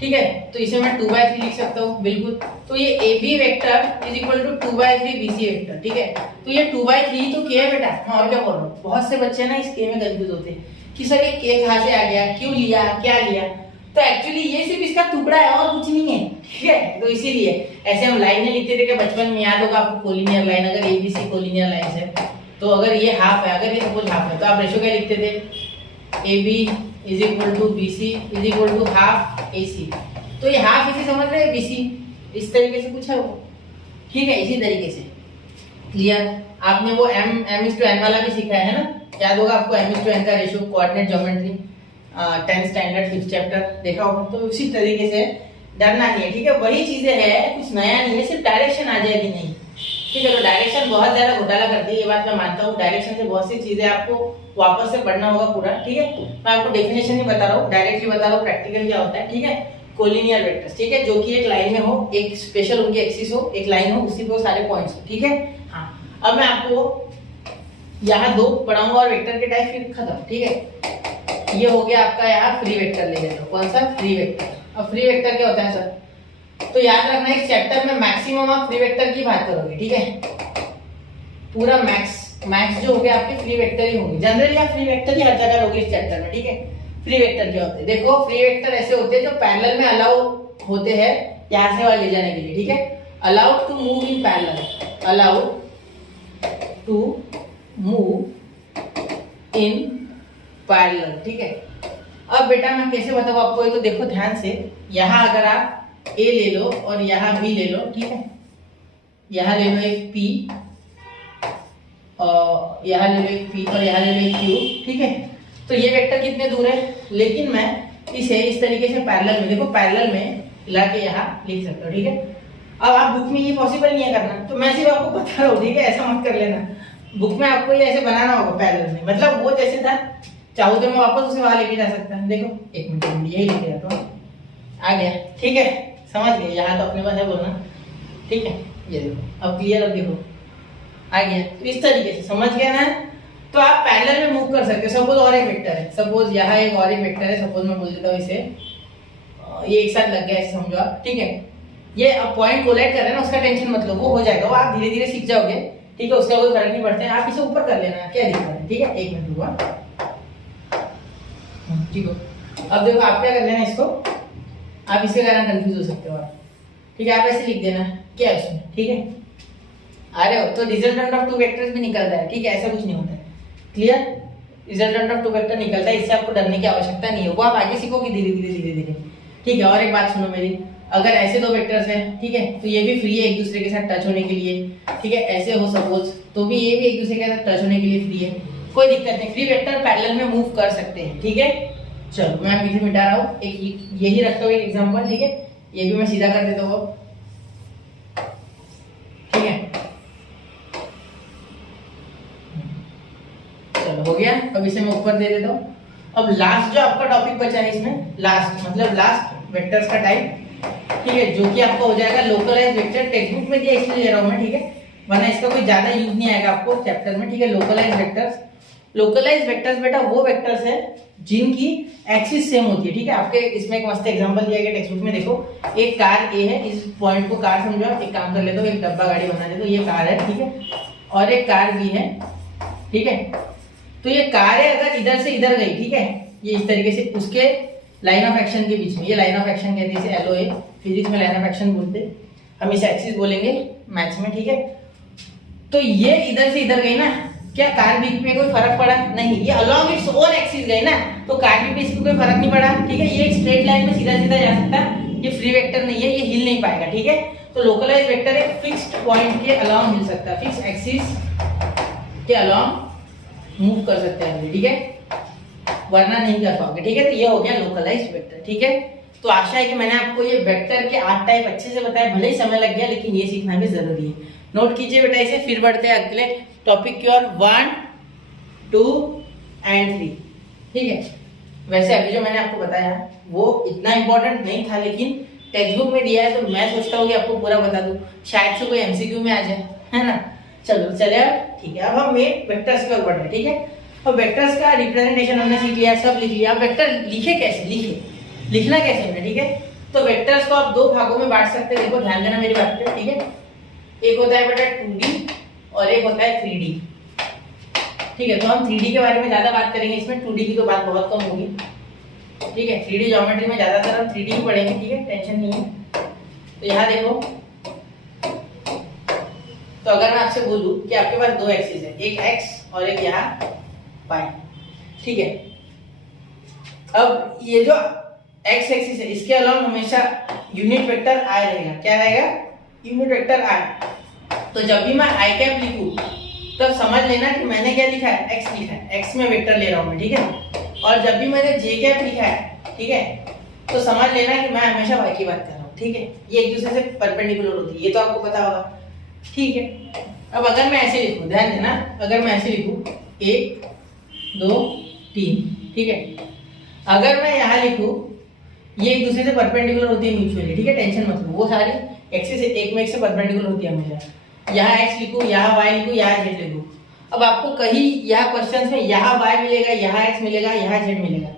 ठीक है। तो इसे मैं 2/3 लिख सकता हूँ, बिल्कुल। तो ये A B vector is equal to 2/3 B C vector, ठीक है। तो ये 2/3 तो के है बेटा, मैं और क्या बोल रहा हूँ। बहुत से बच्चे ना इस के में कंफ्यूज होते हैं कि सर ये के कहाँ से आ गया, क्यों लिया, क्या लिया। तो एक्चुअली ये सिर्फ इसका टुकड़ा है और कुछ नहीं है, ठीक है। तो इसीलिए ऐसे हम लाइनें लिखते थे कि बचपन में याद होगा आपको, कोलिनियर लाइन, अगर A B C collinear line है, तो अगर ये हाफ है, अगर ये सपोज हाफ है, तो आप रेशियो क्या लिखते थे, A B is equal to B C is equal to half A C. तो ये हाफ इसे समझ रहे हैं, बी सी इस तरीके से कुछ है वो, ठीक है, इसी तरीके से, क्लियर। आपने वो m/n वाला भी सीखा है ना, याद होगा आपको m/n का ratio, coordinate geometry 10th standard 5th chapter देखा होगा। तो उसी तरीके से डरना नहीं है, ठीक है, वही चीजें है, कुछ नया नहीं है, सिर्फ डायरेक्शन आ जाएगी नहीं, ठीक है। तो डायरेक्शन बहुत ज्यादा घोटाला करती है, ये बात मैं मानता हूँ। डायरेक्शन से बहुत सी चीजें आपको वापस से पढ़ना होगा पूरा, ठीक है। मैं आपको डेफिनेशन नहीं बता रहा हूँ, डायरेक्टली बता रहा हूँ प्रैक्टिकल क्या होता है, ठीक है। कोलिनियर वेक्टर्स, ठीक है, जो कि एक लाइन में हो, एक स्पेशल उनकी एक्सिस हो, एक लाइन हो, उसी पे वो सारे पॉइंट्स हो, ठीक है। हाँ, अब मैं आपको यहाँ 2 पढ़ाऊंगा और वेक्टर के टाइप फिर खत्म, ठीक है। ये हो गया आपका यहाँ फ्री वेक्टर ले लेते हो। कौन सा? Free vector. अब फ्री वेक्टर क्या होता है सर? तो याद रखना इस चैप्टर में मैक्सिमम आप फ्री वेक्टर की बात करोगे, ठीक है। पूरा मैक्स जो हो गया आपके फ्री वेक्टर ही होंगे। जनरली आप फ्री वेक्टर ही हर जगह लोगे इस चैप्टर में, ठीक है। फ्री वेक्टर क्या होते हैं? देखो, फ्री वेक्टर ऐसे होते हैं जो पैरेलल में अलाउ होते हैं यहाँ से वहां ले जाने के लिए, ठीक है। Allowed to move in parallel, allowed to move in parallel, ठीक है। अब बेटा मैं कैसे बताऊँ आपको, ये तो देखो ध्यान से। यहाँ अगर आप ए ले लो और यहाँ बी ले लो, ठीक है। यहाँ ले लो एक पी और यहाँ ले लो एक पी और यहाँ ले लो एक क्यू, ठीक है। तो ये वेक्टर कितने दूर है, लेकिन मैं इसे इस तरीके से पैरेलल में, देखो पैरेलल में ला के यहाँ लिख सकता हूँ, ठीक है। अब आप बुक में ये पॉसिबल नहीं है करना, तो मैं सिर्फ आपको बता रहा हूँ, ठीक है। ऐसा मत कर लेना, बुक में आपको ये ऐसे बनाना होगा पैरेलल में। मतलब वो जैसे था, चाहो तो मैं वापस उसे वहां लेके जा सकता हूँ। देखो एक मिनट, यही लेके जाता हूँ, आ गया, ठीक है। समझ गए? यहाँ तो अपने पास है बोलना, ठीक है। ये देखो, अब क्लियर, अब देखो आ गया। तो इस तरीके से समझ गया ना। तो आप पैरेलल में मूव कर सकते हो। सपोज और एक वेक्टर है, सपोज यहाँ एक और एक वेक्टर है, सपोज मैं बोल देता हूँ इसे, ये एक साथ लग गया ऐसे समझो आप, ठीक है। ये अब पॉइंट कोलाइड कर रहे हैं ना, उसका टेंशन मत लो, वो हो जाएगा, वो आप धीरे धीरे सीख जाओगे, ठीक है। उसका कोई फर्क नहीं पड़ता है, आप इसे ऊपर कर लेना, क्या दिक्कत है, ठीक है। एक मिनट रुको, ठीक है। अब देखो आप क्या कर लेना इसको, आप इसके कारण कंफ्यूज हो सकते हो आप, ठीक है। आप ऐसे लिख देना क्या है उसमें, ठीक है। आ रहे हो? तो रिजल्टेंट ऑफ 2 वेक्टर्स भी निकलता है, ठीक है। ऐसा कुछ नहीं होता है, क्लियर। रिजल्टेंट ऑफ 2 वेक्टर निकलता है, इससे आपको डरने की आवश्यकता नहीं है, वो आप आगे सीखोगे धीरे धीरे, ठीक है। और एक बात सुनो मेरी, अगर ऐसे 2 वेक्टर्स हैं, ठीक है, तो ये भी फ्री है एक दूसरे के साथ टच होने के लिए, ठीक है। ऐसे हो सपोज, तो भी ये भी एक दूसरे के साथ टच होने के लिए फ्री है, कोई दिक्कत नहीं। फ्री वेक्टर पैरेलल में मूव कर सकते हैं, ठीक है। चलो मैं पीछे मिटा रहा हूँ, एक यही रखता हूँ एक एग्जांपल, ठीक है। ये भी मैं सीधा कर देता हूँ, ठीक है। चलो हो गया। अब इसे मैं ऊपर दे देता हूँ। अब लास्ट जो आपका टॉपिक बचा है इसमें, लास्ट मतलब लास्ट वेक्टर्स का टाइप, ठीक है, जो कि आपका हो जाएगा लोकलाइज वेक्टर। टेक्स्ट बुक में दिया इसलिए ले रहा हूँ मैं, ठीक है, वरना इसका कोई ज्यादा यूज नहीं आएगा आपको चैप्टर में, ठीक है। लोकलाइज वेक्टर्स, लोकलाइज वेक्टर्स बेटा वो वेक्टर्स है जिनकी एक्सिस सेम होती है, ठीक है। आपके इसमें एक मस्त एग्जांपल दिया गया टेक्स्ट बुक में, देखो एक कार ए है, इस पॉइंट को कार समझो। एक काम कर लेते हो, एक डब्बा गाड़ी बना देते हो, ये कार है, ठीक है, और एक कार बी है, ठीक है। तो ये कार है, अगर इधर से इधर गई, ठीक है, ये इस तरीके से उसके लाइन ऑफ एक्शन के बीच में, ये लाइन ऑफ एक्शन कहते हैं इसे, एलओए फिजिक्स में लाइन ऑफ एक्शन बोलते हैं, हम इसे एक्सिस बोलेंगे मैथ्स में, ठीक है। तो ये इधर से इधर गई ना, क्या कार बी पे कोई फर्क पड़ा? नहीं, ये अलोंग इट्स ओन एक्सिस गई ना, तो कार बी पे इसमें कोई फर्क नहीं पड़ा, ठीक है। ये एक स्ट्रेट लाइन में सीधा सीधा जा सकता है, ये फ्री वेक्टर नहीं है, ये हिल नहीं पाएगा, ठीक है। तो लोकलाइज वेक्टर एक फिक्स्ड पॉइंट के अलोंग हिल सकता है, फिक्स एक्सिस के अलोंग मूव कर सकते हैं, ठीक है, वरना नहीं कर पाओगे, ठीक है। तो ये हो गया लोकलाइज वेक्टर, ठीक है। तो आशा है कि मैंने आपको ये वेक्टर के 8 टाइप अच्छे से बताया, भले ही समय लग गया, लेकिन ये सीखना भी जरूरी है। नोट कीजिए बेटा इसे, फिर बढ़ते हैं अगले टॉपिक की ओर, 1, 2 एंड 3, ठीक है। वैसे अभी जो मैंने आपको बताया वो इतना इंपॉर्टेंट नहीं था, लेकिन टेक्स्ट बुक में दिया है तो मैं सोचता हूँ कि आपको पूरा बता दूं, शायद से कोई एमसीक्यू में आ जाए, है ना। चलो चले, ठीक है। अब हम मेन वेक्टर्स की ओर बढ़ रहे हैं, ठीक है। अब वेक्टर्स का रिप्रेजेंटेशन हमने सीख लिया, सब लिख लिया। अब वेक्टर लिखे कैसे, लिखना कैसे हमने, ठीक है। तो वेक्टर्स को आप 2 भागों में बांट सकते हैं, देखो ध्यान देना मेरी बात पे, ठीक है। एक होता है बेटा 2D और एक होता है 3D, ठीक है। तो हम 3D के बारे में ज्यादा बात करेंगे इसमें, 2D की तो बात बहुत कम होगी, ठीक है। 3D ज्योमेट्री में ज्यादातर हम 3D ही पढ़ेंगे, ठीक है, टेंशन नहीं है। तो यहाँ देखो, तो अगर मैं आपसे बोलूं कि आपके पास 2 एक्सिस है, एक x और एक यहाँ y, ठीक है। अब ये जो x एक्सिस है, इसके अलावा हमेशा यूनिट वेक्टर i रहेगा, क्या रहेगा, यूनिट वेक्टर i। तो जब भी मैं i कैप लिखूं तब समझ लेना कि मैंने क्या लिखा है, x लिखा है, x में वेक्टर ले रहा हूं मैं, ठीक है। और जब भी मैंने j कैप लिखा है, ठीक है, तो समझ लेना कि मैं हमेशा y की बात कर रहा हूं, ठीक है। ये एक दूसरे से परपेंडिकुलर होती है, ये तो आपको पता होगा, ठीक है। अब अगर मैं ऐसे लिखूं, ध्यान देना, अगर मैं ऐसे लिखूं 1 2 3, ठीक है। अगर मैं यहाँ लिखूं ये एक दूसरे से परपेंडिकुलर होती है म्यूचुअली, ठीक है, टेंशन मत लो, वो सारी एक्सिस एक में एक से परपेंडिकुलर होती है हमेशा। यहाँ एक्स लिखूँ, यहाँ वाई लिखूँ, यहाँ जेड लिखूँ। अब आपको कहीं यहाँ क्वेश्चन में यहाँ वाई मिलेगा, यहाँ एक्स मिलेगा, यहाँ जेड मिलेगा,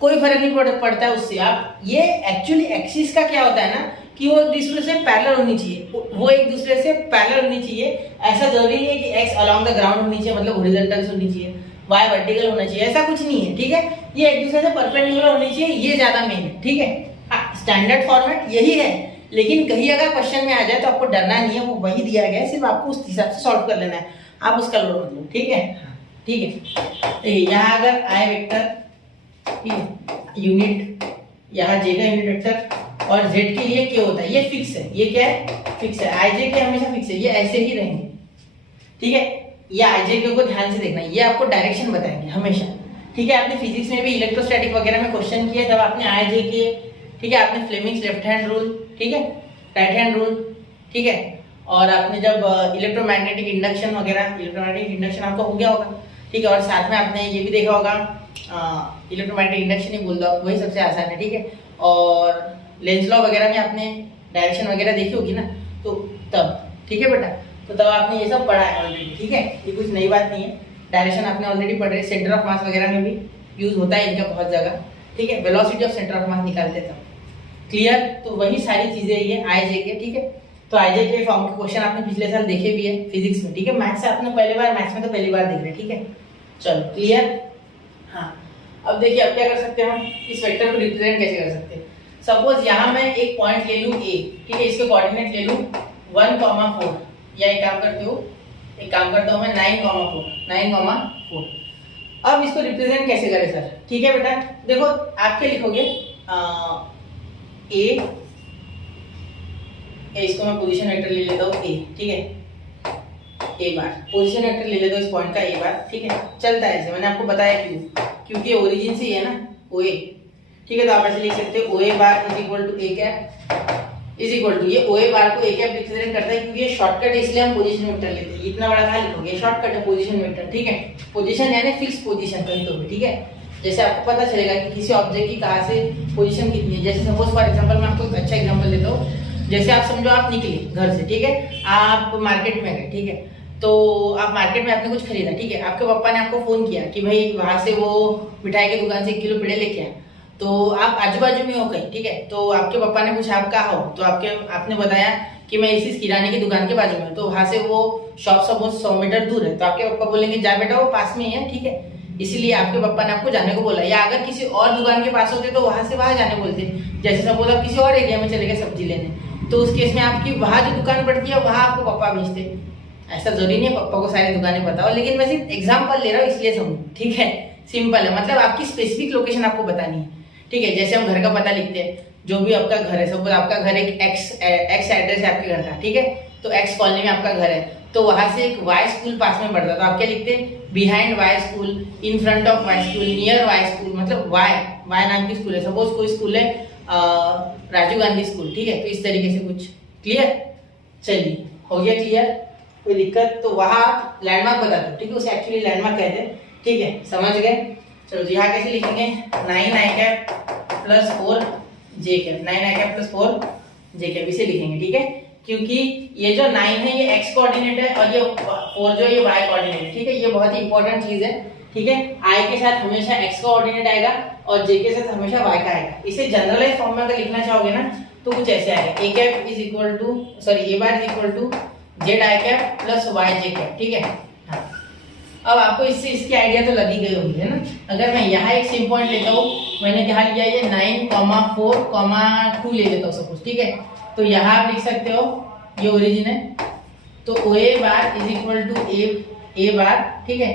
कोई फर्क नहीं पड़ता है उससे। आप ये एक्चुअली एक्सिस का क्या होता है ना कि वो एक दूसरे से पैरेलल होनी चाहिए, वो एक दूसरे से पैरेलल होनी चाहिए। ऐसा जरूरी नहीं है कि एक्स अलोंग द ग्राउंड होनी चाहिए, मतलब हॉरिजॉन्टल होनी चाहिए, वाई वर्टिकल होना चाहिए, ऐसा कुछ नहीं है, ठीक है। ये एक दूसरे से परपेंडिकुलर होनी चाहिए, ये ज्यादा मेन है, ठीक है। स्टैंडर्ड फॉर्मेट यही है, लेकिन कहीं अगर क्वेश्चन में आ जाए तो आपको डरना नहीं है, वो वही दिया गया है, सिर्फ आपको उस हिसाब से सॉल्व कर लेना है, आप उसका लोड मत लो, ठीक है। ठीक है, यहाँ अगर आई वेक्टर यूनिट, यहाँ जे का यूनिट वेक्टर और जेड के लिए क्या होता है, ये फिक्स है, ये क्या है, फिक्स है, आई जे के हमेशा फिक्स है, ये ऐसे ही रहेंगे, ठीक है। ये आई जे के को ध्यान से देखना, ये आपको डायरेक्शन बताएंगे हमेशा, ठीक है। आपने फिजिक्स में भी इलेक्ट्रोस्टैटिक वगैरह में क्वेश्चन किया, तब आपने आई जे के, ठीक है, आपने फ्लेमिंग्स लेफ्ट हैंड रूल, ठीक है, राइट हैंड रूल, ठीक है, और आपने जब इलेक्ट्रोमैग्नेटिक इंडक्शन वगैरह, इलेक्ट्रोमैग्नेटिक इंडक्शन आपका हो गया होगा, ठीक है, और साथ में आपने ये भी देखा होगा इलेक्ट्रोमैग्नेटिक इंडक्शन ही बोल दो आप, वही सबसे आसान है, ठीक है। और लेंस लॉ वगैरह में आपने डायरेक्शन वगैरह देखी होगी ना, तो तब, ठीक है बेटा, तो तब आपने ये सब पढ़ा है ऑलरेडी, ठीक है, ये कुछ नई बात नहीं है, डायरेक्शन आपने ऑलरेडी पढ़ रहे, सेंटर ऑफ मास वगैरह में भी यूज होता है इनका बहुत जगह, ठीक है, velocity of centre of mass निकालते तब, क्लियर। तो वही सारी चीजें ये आई जे के, ठीक है। तो आई जे के फॉर्म के क्वेश्चन आपने पिछले साल देखे भी है फिजिक्स में, ठीक है, मैथ्स से आपने पहली बार, मैथ्स में तो पहली बार देख रहे हैं, ठीक है, चलो क्लियर। हाँ, अब देखिए अब क्या कर सकते हैं हम, इस वेक्टर को रिप्रेजेंट कैसे कर सकते हैं। सपोज यहाँ मैं एक पॉइंट ले लूँ ए, ठीक है, इसके कोऑर्डिनेट ले लूँ 1,4, या एक काम करता हूँ मैं 9,4। अब इसको रिप्रेजेंट कैसे करें सर, ठीक है बेटा, देखो आप क्या लिखोगे, ए, इसको मैं पोजीशन वेक्टर ले लेता हूँ ए, ठीक है, ए बार पोजीशन वेक्टर ले लेता हूँ इस पॉइंट का ए बार, ठीक है, चलता है ऐसे, मैंने आपको बताया क्यों, क्योंकि ये ओरिजिन से ही है ना, ओ ए, ठीक है। तो आप ऐसे लिख सकते हो O A bar is equal to A cap is equal to, ये ओ ए बार को ए कैप रिप्रेजेंट करता है क्योंकि ये शॉर्टकट है, इसलिए हम पोजीशन वेक्टर लेते हैं, इतना बड़ा कहाँ लिखोगे, शॉर्टकट है पोजीशन वेक्टर, ठीक है। पोजीशन यानी फिक्स पोजीशन कहीं तो भी, ठीक है, जैसे आपको पता चलेगा कि किसी ऑब्जेक्ट की कहाँ से पोजीशन कितनी है। जैसे सपोज फॉर एग्जांपल मैं आपको एक अच्छा एग्जांपल देता हूँ, जैसे आप समझो आप निकले घर से, ठीक है, आप मार्केट में गए, ठीक है, तो आप मार्केट में आपने कुछ खरीदा, ठीक है, आपके पापा ने आपको फोन किया कि भाई वहां से वो मिठाई की दुकान से 1 किलो पेड़े लेके आ, तो आप आजू बाजू में हो कहीं, ठीक है, तो आपके पापा ने पूछा आप कहाँ हो, तो आपने बताया कि मैं इसी किराने की दुकान के बाजू में हूँ, तो वहां से वो शॉप सपोज 100 मीटर दूर है, तो आपके पापा बोलेंगे जा बेटा वो पास में ही है, ठीक है, इसीलिए आपके पापा ने आपको जाने को बोला। या अगर किसी और दुकान के पास होते तो वहां से वहां जाने बोलते, जैसे सपोज आप किसी और एरिया में चले गए सब्जी लेने, तो उस केस में आपकी वहां जो दुकान पड़ती है वहां आपको पापा भेजते। ऐसा जरूरी नहीं है पापा को सारी दुकानें पता हो, लेकिन मैं सिर्फ एग्जाम्पल ले रहा हूँ इसलिए समझो, ठीक है, सिंपल है, मतलब आपकी स्पेसिफिक लोकेशन आपको बतानी है, ठीक है। जैसे हम घर का पता लिखते हैं, जो भी आपका घर है, सपोज आपका घर एक एक्स एड्रेस है आपके घर का, ठीक है, तो एक्स कॉलोनी में आपका घर है, तो वहां से एक वाई स्कूल पास में पड़ता, तो आप क्या लिखते हैं, behind Y school, in front of Y school, near Y school, मतलब वाई नाम की स्कूल है, सपोज कोई स्कूल है राजीव गांधी स्कूल, ठीक है, तो इस तरीके से कुछ, क्लियर। चलिए हो गया क्लियर, कोई दिक्कत, तो वहां लैंडमार्क बता दो, ठीक है, उसे एक्चुअली लैंडमार्क कहते हैं, ठीक है, समझ गए। चलो यहाँ कैसे लिखेंगे, 9 I cap plus 4 J cap, 9 I cap plus 4 J cap, इसे लिखेंगे, ठीक है, क्योंकि ये जो 9 है ये एक्स कोऑर्डिनेट है और ये 4 जो है ये वाई कोऑर्डिनेट है, ठीक है, ये बहुत ही इंपॉर्टेंट चीज है, ठीक है। आई के साथ हमेशा एक्स का कोऑर्डिनेट आएगा और जे के साथ हमेशा वाई का आएगा। इसे जनरलाइज फॉर्म में अगर लिखना चाहोगे ना तो कुछ ऐसे आएगा, A cap is equal to A bar is equal to Z I cap plus Y J cap, ठीक है। हाँ, अब आपको इससे इसकी आइडिया तो लगी गई होगी, है ना। अगर मैं यहाँ एक सेम पॉइंट लेता हूँ, मैंने क्या लिया ये 9,4,2 ले लेता हूँ सपोज, ठीक है, तो यहाँ आप लिख सकते हो ये ओरिजिन है, तो O A bar is equal to A bar, ठीक है,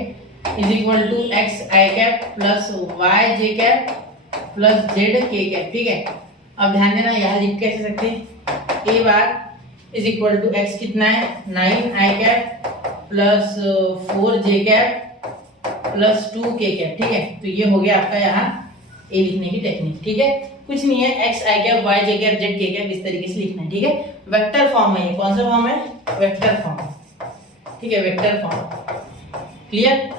is equal to X I cap plus Y J cap plus Z K cap, ठीक है। अब ध्यान देना यहाँ लिख कैसे सकते हैं, A bar is equal to X कितना है 9 I cap plus 4 J cap plus 2 K cap, ठीक है। तो ये हो गया आपका यहाँ ए लिखने की टेक्निक, ठीक है, कुछ नहीं है, x I cap Y J cap Z K cap इस तरीके से लिखना है, ठीक है। वेक्टर फॉर्म है ये, कौन सा फॉर्म है, वेक्टर फॉर्म, ठीक है, वेक्टर फॉर्म, क्लियर।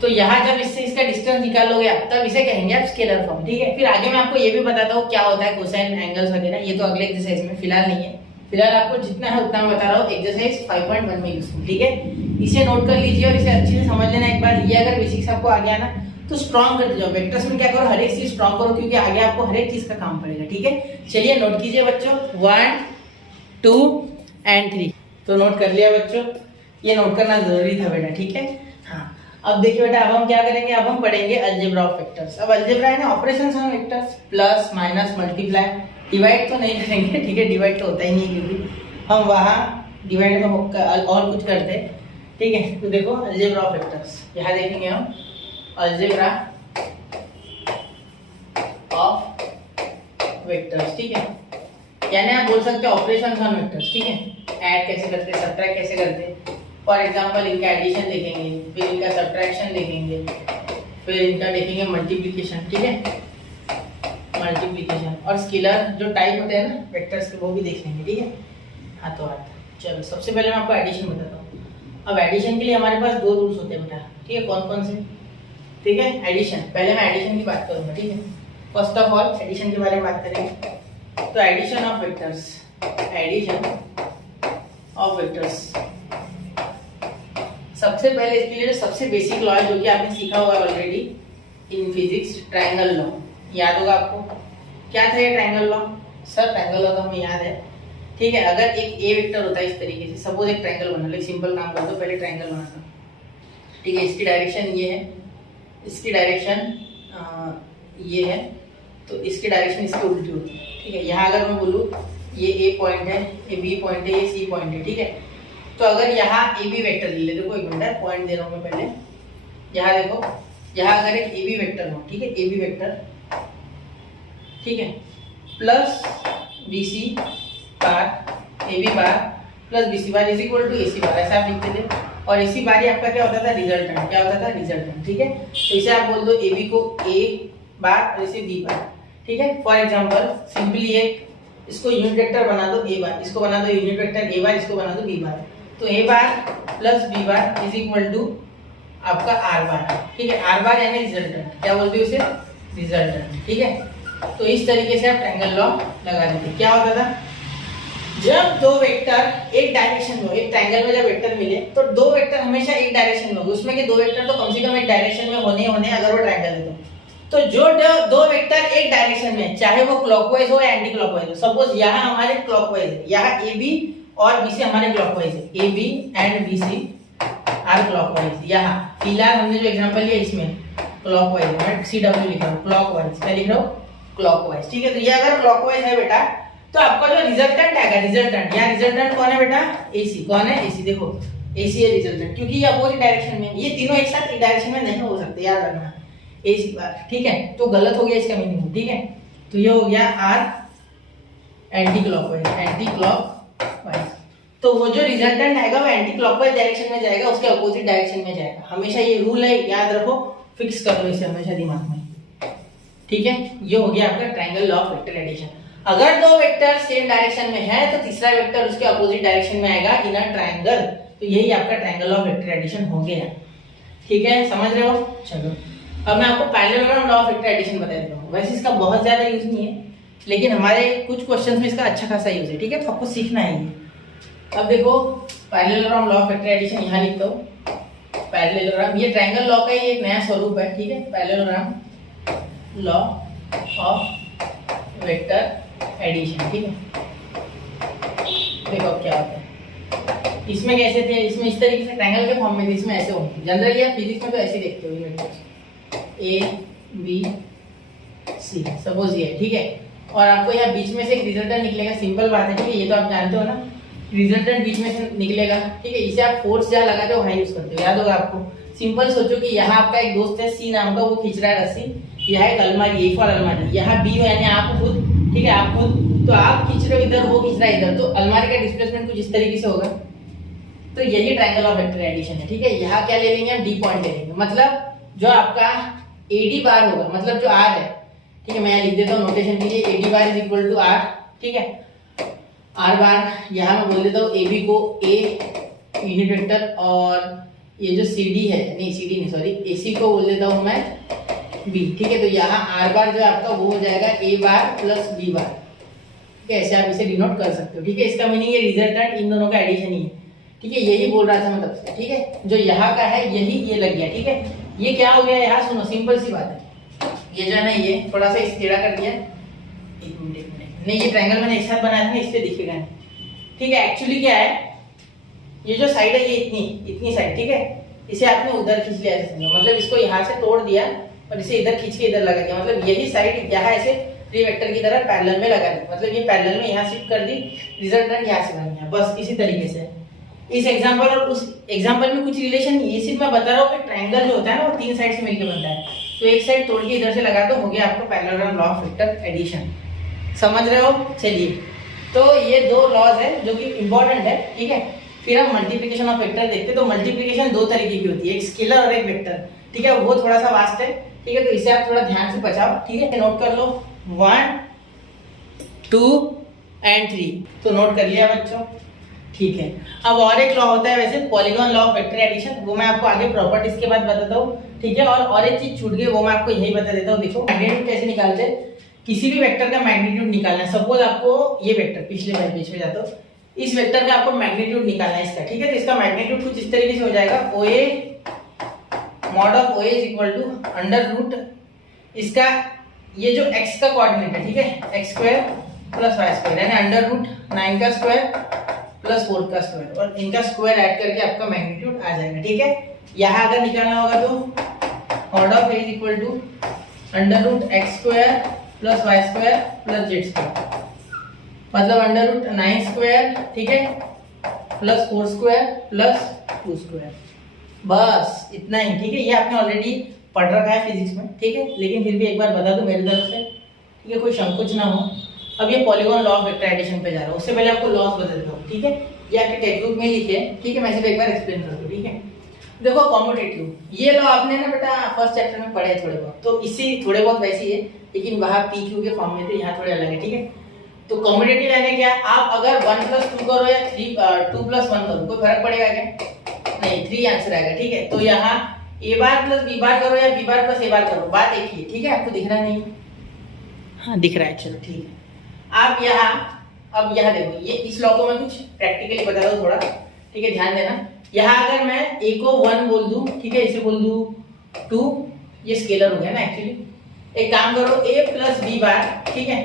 तो यहाँ जब इससे इसका डिस्टेंस निकालोगे आप, तब इसे कहेंगे आप स्केलर फॉर्म, ठीक है। फिर आगे मैं आपको ये भी बताता हूँ क्या होता है कोसाइन एंगल्स वगैरह, ये तो अगले एक्सरसाइज में, फिलहाल नहीं है। फिलहाल आपको जितना है उतना मैं बता रहा हूँ एक्सरसाइज 5.1 में यूजफुल, ठीक है। इसे नोट कर लीजिए और इसे अच्छे से समझ लेना एक बार। ये अगर बेसिक्स आपको आ गया ना तो स्ट्रॉन्ग करते जाओ। वेक्टर्स में क्या करो, हर एक चीज स्ट्रॉन्ग करो, क्योंकि आगे आपको हर एक चीज का काम पड़ेगा, ठीक है। चलिए नोट कीजिए बच्चों, 1 2 एंड 3। तो नोट कर लिया बच्चों, ये नोट करना जरूरी था बेटा, ठीक है। हाँ, अब देखिए बेटा, अब हम क्या करेंगे, अब हम पढ़ेंगे अलजेब्रा ऑफ वेक्टर्स। अब अलजेब्रा है ना operations on vectors, plus minus multiply, divide तो नहीं करेंगे, ठीक है, डिवाइड तो होता ही नहीं, क्योंकि हम वहाँ डिवाइड में और कुछ करते हैं, ठीक है। तो देखो अलजेब्रा ऑफ वेक्टर्स, यहाँ देखेंगे हम अलजेब्रा ऑफ वेक्टर्स, ठीक है। यानी आप बोल सकते हैं ऑपरेशंस ऑन वेक्टर्स, ठीक है। ऐड कैसे करते हैं, सब्ट्रैक्ट कैसे करते हैं। फॉर एग्जांपल इनका एडिशन देखेंगे, फिर इनका सब्ट्रैक्शन देखेंगे, फिर इनका देखेंगे मल्टीप्लिकेशन, ठीक है, मल्टीप्लिकेशन। और स्केलर जो टाइप होते हैं ना वेक्टर्स के, वो भी देख लेंगे, ठीक है। हाथों हाथ। चलो सबसे पहले मैं आपको एडिशन बताता हूँ। अब एडिशन के लिए हमारे पास 2 रूल्स होते हैं बेटा, ठीक है। कौन कौन से, ठीक है। एडिशन, पहले मैं एडिशन की बात करूंगा, ठीक है। फर्स्ट ऑफ ऑल एडिशन के बारे में बात करेंगे। तो addition of vectors, addition of vectors, सबसे पहले इसके लिए सबसे बेसिक लॉ है जो कि आपने सीखा हुआ already in physics, triangle law, याद होगा आपको। क्या था ये triangle law? Sir triangle law तो हमें याद है, ठीक है। अगर एक ए वेक्टर होता है इस तरीके से, सपोज एक ट्रायंगल बना लो, एक सिंपल काम कर दो, पहले ट्रायंगल बनाना, ठीक है। इसकी डायरेक्शन ये है, इसकी डायरेक्शन ये है, तो इसकी डायरेक्शन इसकी उल्टी होती है, ठीक है। यहाँ अगर मैं बोलूँ ये ए पॉइंट है, ये बी पॉइंट है, ये सी पॉइंट है, ठीक है। तो अगर यहाँ ए बी वेक्टर ले, देखो एक मिनट पॉइंट दे रहा हूँ मैं पहले, यहाँ देखो, यहाँ अगर एक ए बी वेक्टर हो, ठीक है, ए बी वेक्टर, ठीक है, plus B C bar, A B bar plus B C bar is equal to A C bar, ऐसा आप लिखते थे। और इसी बार ही आपका क्या होता था, रिजल्टेंट, क्या होता था, रिजल्टेंट, ठीक है। तो इसे आप बोल दो ए बी को ए बार और इसे बी बार, ठीक है। फॉर एग्जांपल सिंपली एक इसको यूनिट वेक्टर बना दो ए बार, इसको बना दो यूनिट वेक्टर ए बार, इसको बना दो बी बार। तो A bar plus B bar is equal to आपका आर बार, ठीक है। आर बार यानी रिजल्टेंट, क्या बोलते हो इसे, रिजल्टेंट, ठीक है। तो इस तरीके से आप ट्रायंगल लॉ लगा देते। क्या होता था, जब 2 वेक्टर एक डायरेक्शन में हो, एक ट्रायंगल में जब वेक्टर मिले तो 2 वेक्टर हमेशा एक डायरेक्शन में हो, उसमें के 2 वेक्टर तो कम से कम एक डायरेक्शन में होने अगर वो ट्रायंगल है तो जो 2 वेक्टर एक डायरेक्शन में, चाहे वो क्लॉकवाइज हो या एंटी क्लॉकवाइज हो, सपोज यहाँ हमारे क्लॉकवाइज है, यहाँ ए बी और बी सी हमारे क्लॉकवाइज है, A B and B C are clockwise. यहाँ फिलहाल हमने जो एग्जांपल लिया इसमें क्लॉकवाइज, मैं सी डब्ल्यू लिख रहा हूँ, क्लॉकवाइज, क्या लिख रहा हूँ, क्लॉकवाइज, ठीक है। तो ये अगर क्लॉकवाइज है बेटा, तो आपका जो रिजल्टेंट आएगा, रिजल्टेंट, यहाँ रिजल्टेंट कौन है बेटा, एसी, कौन है, एसी, देखो एसी है रिजल्टेंट, क्योंकि ये अपोजिट डायरेक्शन में, ये तीनों एक साथ एक डायरेक्शन में नहीं हो सकते, याद रखना, एसी बार, ठीक है। तो गलत हो गया इसका मीनिंग, ठीक है। तो ये हो गया are anticlockwise, anticlockwise. तो वो जो रिजल्टेंट आएगा वो एंटी क्लॉकवाइज डायरेक्शन में जाएगा, उसके अपोजिट डायरेक्शन में जाएगा, हमेशा ये रूल है, याद रखो, फिक्स कर लो इसे हमेशा दिमाग में, ठीक है। ये हो गया आपका triangle law of vector addition. अगर 2 वेक्टर सेम डायरेक्शन में है तो तीसरा वेक्टर उसके अपोजिट डायरेक्शन में आएगा इन अ ट्रायंगल, तो यही आपका ट्रायंगल ऑफ वेक्टर एडिशन हो गया, ठीक है, समझ रहे हो। चलो अब मैं आपको parallelogram law of vector addition बता देता हूँ। वैसे इसका बहुत ज्यादा यूज नहीं है, लेकिन हमारे कुछ क्वेश्चंस में इसका अच्छा खासा यूज है, ठीक है। तो आपको सीखना है ये। अब देखो parallelogram law of vector addition यहाँ लिखता हूँ, पैरेललोग्राम, ये ट्रायंगल लॉ का ही एक नया स्वरूप है, ठीक है। Parallelogram law of vector addition, ठीक है। देखो अब क्या होता है, इसमें कैसे थे, इसमें इस तरीके से ट्रायंगल के फॉर्म में थे, इसमें ऐसे होंगे जनरली, आप फिजिक्स में तो ऐसे देखते हो, ए बी सी सपोज ये, ठीक है। और आपको यहाँ बीच में से एक रिजल्टेंट निकलेगा, सिंपल बात है, ठीक है, ये तो आप जानते हो ना, रिजल्टेंट बीच में से निकलेगा, ठीक है। इसे आप फोर्स जहाँ लगाते हो वहाँ यूज करते हो, याद होगा आपको। सिंपल सोचो कि यहाँ आपका एक दोस्त है सी नाम का, वो खींच रहा है रस्सी, यह एक अलमारी, ए फॉर अलमारी, यहाँ बी है यानी आप खुद, ठीक है, आप खुद, तो आप खींच रहे हो इधर, वो खींच रहा है इधर, तो अलमारी का डिस्प्लेसमेंट कुछ इस तरीके से होगा। तो यही ट्रायंगल ऑफ वेक्टर एडिशन है, ठीक है। यहाँ क्या ले लेंगे हम, डी पॉइंट ले लेंगे, मतलब जो आपका एडी बार होगा, मतलब जो आर है, ठीक है, मैं यहाँ लिख देता हूँ नोटेशन के लिए, AD bar is equal to R, ठीक है। आर बार यहाँ मैं बोल देता हूँ ए बी को ए यूनिट वेक्टर और ये जो CD है, नहीं CD नहीं सॉरी, AC को बोल देता हूँ मैं B, ठीक है। तो यहाँ R बार जो आपका वो हो जाएगा A bar plus B bar, ठीक है। ऐसे आप इसे डिनोट कर सकते हो, ठीक है। इसका मीनिंग ये रिजल्टेंट इन दोनों का एडिशन ही है, ठीक है। यही बोल रहा था मैं तब से, ठीक है। जो यहाँ का है यही ये लग गया, ठीक है। ये क्या हो गया यहाँ, सुनो सिंपल सी बात है। ये जो है ना, ये थोड़ा सा इस टेढ़ा कर दिया, एक मिनट नहीं, ये ट्रायंगल मैंने एक साथ बनाया था ना, इसलिए दिखेगा नहीं, ठीक है। एक्चुअली क्या है, ये जो साइड है ये इतनी साइड, ठीक है। इसे आपने उधर खींच लिया, ऐसे समझो, मतलब इसको यहाँ से तोड़ दिया और इसे इधर खींच के इधर लगा दिया, मतलब यही साइड यहाँ ऐसे 3 वेक्टर की तरह पैरेलल में लगा दी, मतलब ये पैरेलल में यहाँ शिफ्ट कर दी, रिजल्टेंट यहाँ से बन गया। बस इसी तरीके से इस एग्जांपल और उस एग्जांपल में कुछ रिलेशन नहीं है, सिर्फ मैं बता रहा हूँ कि ट्रायंगल जो होता है ना वो 3 साइड से मिलकर बनता है। तो एक साइड तोड़ के इधर से लगा दो, हो गया आपका parallelogram law of vector addition. समझ रहे हो? चलिए, तो ये 2 लॉज है जो कि इंपॉर्टेंट है, ठीक है। फिर हम मल्टीप्लिकेशन ऑफ वेक्टर देखते हैं। तो मल्टीप्लिकेशन 2 तरीके की होती है, एक स्केलर और एक वेक्टर, ठीक है। वो थोड़ा सा वास्ट है, ठीक है। तो इसे आप थोड़ा ध्यान से बचाओ, ठीक है। नोट कर लो 1 2 एंड 3, तो नोट कर लिया बच्चों, ठीक है। अब और एक लॉ होता है वैसे, polygon law of vector addition, वो मैं आपको आगे प्रॉपर्टीज के बाद बताता हूँ, ठीक है। और एक चीज छूट गई, वो मैं आपको यही बता देता हूँ। देखो मैग्नीट्यूड कैसे निकालते हैं, किसी भी वेक्टर का मैग्नीट्यूड निकालना है। सपोज आपको ये वेक्टर, पिछले पेज पे जाता हूँ, इस वेक्टर का आपको मैग्नीट्यूड निकालना है इसका, ठीक है। तो इसका मैग्नीट्यूड कुछ इस तरीके से हो जाएगा, OA mod of OA is equal to under root इसका ये जो x का कोऑर्डिनेट है, ठीक है, x square plus y square, यानी अंडर रूट 9 का स्क्वायर प्लस 4 का स्क्वायर, और इनका स्क्वायर ऐड करके आपका मैग्नीट्यूड आ जाएगा, ठीक है। यहाँ अगर निकालना होगा तो mod of A is equal to under root x square plus y square plus z square, मतलब अंडर रूट 9 स्क्वायर, ठीक है, प्लस 4 स्क्वायर प्लस 2 स्क्वायर, बस इतना ही, ठीक है। ये आपने ऑलरेडी पढ़ रखा है फिजिक्स में, ठीक है, लेकिन फिर भी एक बार बता दूं मेरी तरफ से, ठीक है, कोई संकोच ना हो। अब ये polygon law of vector addition पे जा रहा हूँ, उससे पहले आपको लॉस बता देता हूँ, ठीक है। ये आपके टेक्स्ट बुक में लिखे, ठीक है, मैं सिर्फ एक बार एक्सप्लेन कर दूं, ठीक है। देखो कॉम्यूटेटिव, ये लॉ आपने ना बेटा फर्स्ट चैप्टर में पढ़े थोड़े बहुत, तो इससे थोड़े बहुत वैसी है, लेकिन वहाँ PQ के फॉर्म में थे, यहाँ थोड़े अलग है, ठीक है। तो कॉम्यूटेटिव यानी क्या, आप अगर 1 + 2 करो या 2 + 1 करो, कोई फर्क पड़ेगा क्या? नहीं, 3 आंसर आएगा, ठीक है। तो यहाँ A बार प्लस B बार करो या B बार प्लस A बार करो, बात एक ही है, ठीक है। आपको दिख रहा नहीं? हाँ दिख रहा है, चलो ठीक है। आप यहाँ, अब यहाँ देखो, ये इस लॉ को मैं कुछ प्रैक्टिकली बता रहा हूँ थोड़ा, ठीक है, ध्यान देना। यहाँ अगर मैं A को 1 बोल दूं, ठीक है, इसे बोल दूं 2, ये स्केलर हो गया ना एक्चुअली। एक काम करो, A प्लस B बार, ठीक है,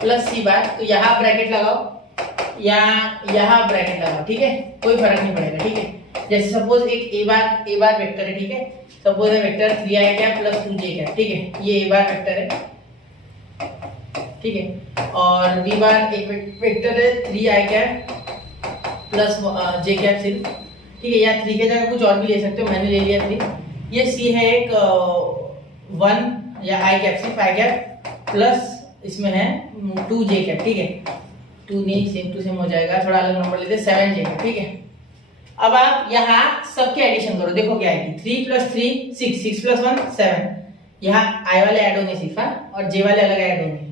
प्लस C बार, तो यहाँ ब्रैकेट लगाओ या यहाँ ब्रैकेट लगाओ, ठीक है, कोई फर्क नहीं पड़ेगा, ठीक है। जैसे सपोज एक A बार वेक्टर है, ठीक है, सपोज है वेक्टर 3 आई कैप प्लस 2j कैप, ठीक है, ये A बार वेक्टर है, ठीक है, और B बार एक वेक्टर है 3 आई कैप प्लस j कैप सिर्फ, ठीक है। या 3 के जगह कुछ और भी ले सकते हो, मैंने ले लिया 3। ये C है एक 1 या आई कैप, सिर्फ आई कैप प्लस इसमें है 2j कैप, ठीक है, 2 नहीं, सेम टू सेम हो जाएगा, थोड़ा अलग नंबर लेते हैं, 7j कैप, ठीक है। अब आप यहाँ सबके एडिशन करो, देखो क्या आएगी, 3 + 3 6, 6 + 1 7, यहाँ i वाले ऐड होंगे सिर्फ, और j वाले अलग ऐड होंगे,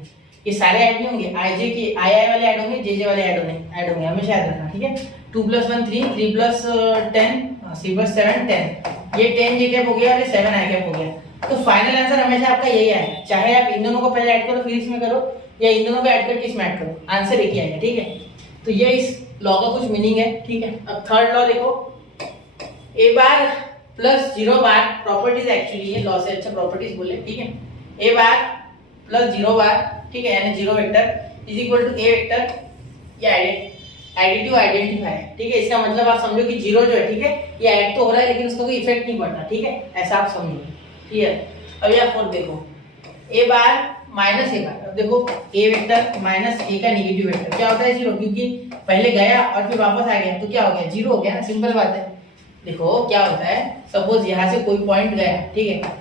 ये सारे ऐड नहीं होंगे, i के i वाले ऐड होंगे, j वाले ऐड होंगे, हमेशा याद रखना, ठीक है। 2 + 1 3, 3 + 10 3 + 7 10, ये 10 j कैप हो गया और ये 7 i कैप हो गया। तो फाइनल आंसर हमेशा आपका यही आएगा, चाहे आप इन दोनों को पहले ऐड करो फिर इसमें करो, या इन दोनों को ऐड करके इसमें ऐड करो, आंसर एक ही आएगा, ठीक है। तो ये इस लॉ का कुछ मीनिंग है, ठीक है। अब थर्ड लॉ देखो, A bar plus 0 bar, properties actually ये लॉ से अच्छा प्रॉपर्टीज बोले, ठीक है। A बार प्लस 0 बार, ठीक है, यानी 0 vector is equal to A vector, ये एडिटिव आइडेंटिफाई, ठीक है। इसका मतलब आप समझो कि 0 जो है, ठीक है, ये ऐड तो हो रहा है लेकिन उसका कोई इफेक्ट नहीं पड़ता, ठीक है, ऐसा आप समझो, क्लियर। अब यहाँ फोर्थ देखो, A बार माइनस A बार, अब देखो A वेक्टर माइनस A का नेगेटिव वेक्टर क्या होता है 0, क्योंकि पहले गया और फिर वापस आ गया, तो क्या हो गया, 0 हो गया, सिंपल बात है। देखो क्या होता है, सपोज यहाँ से कोई पॉइंट गया, ठीक है,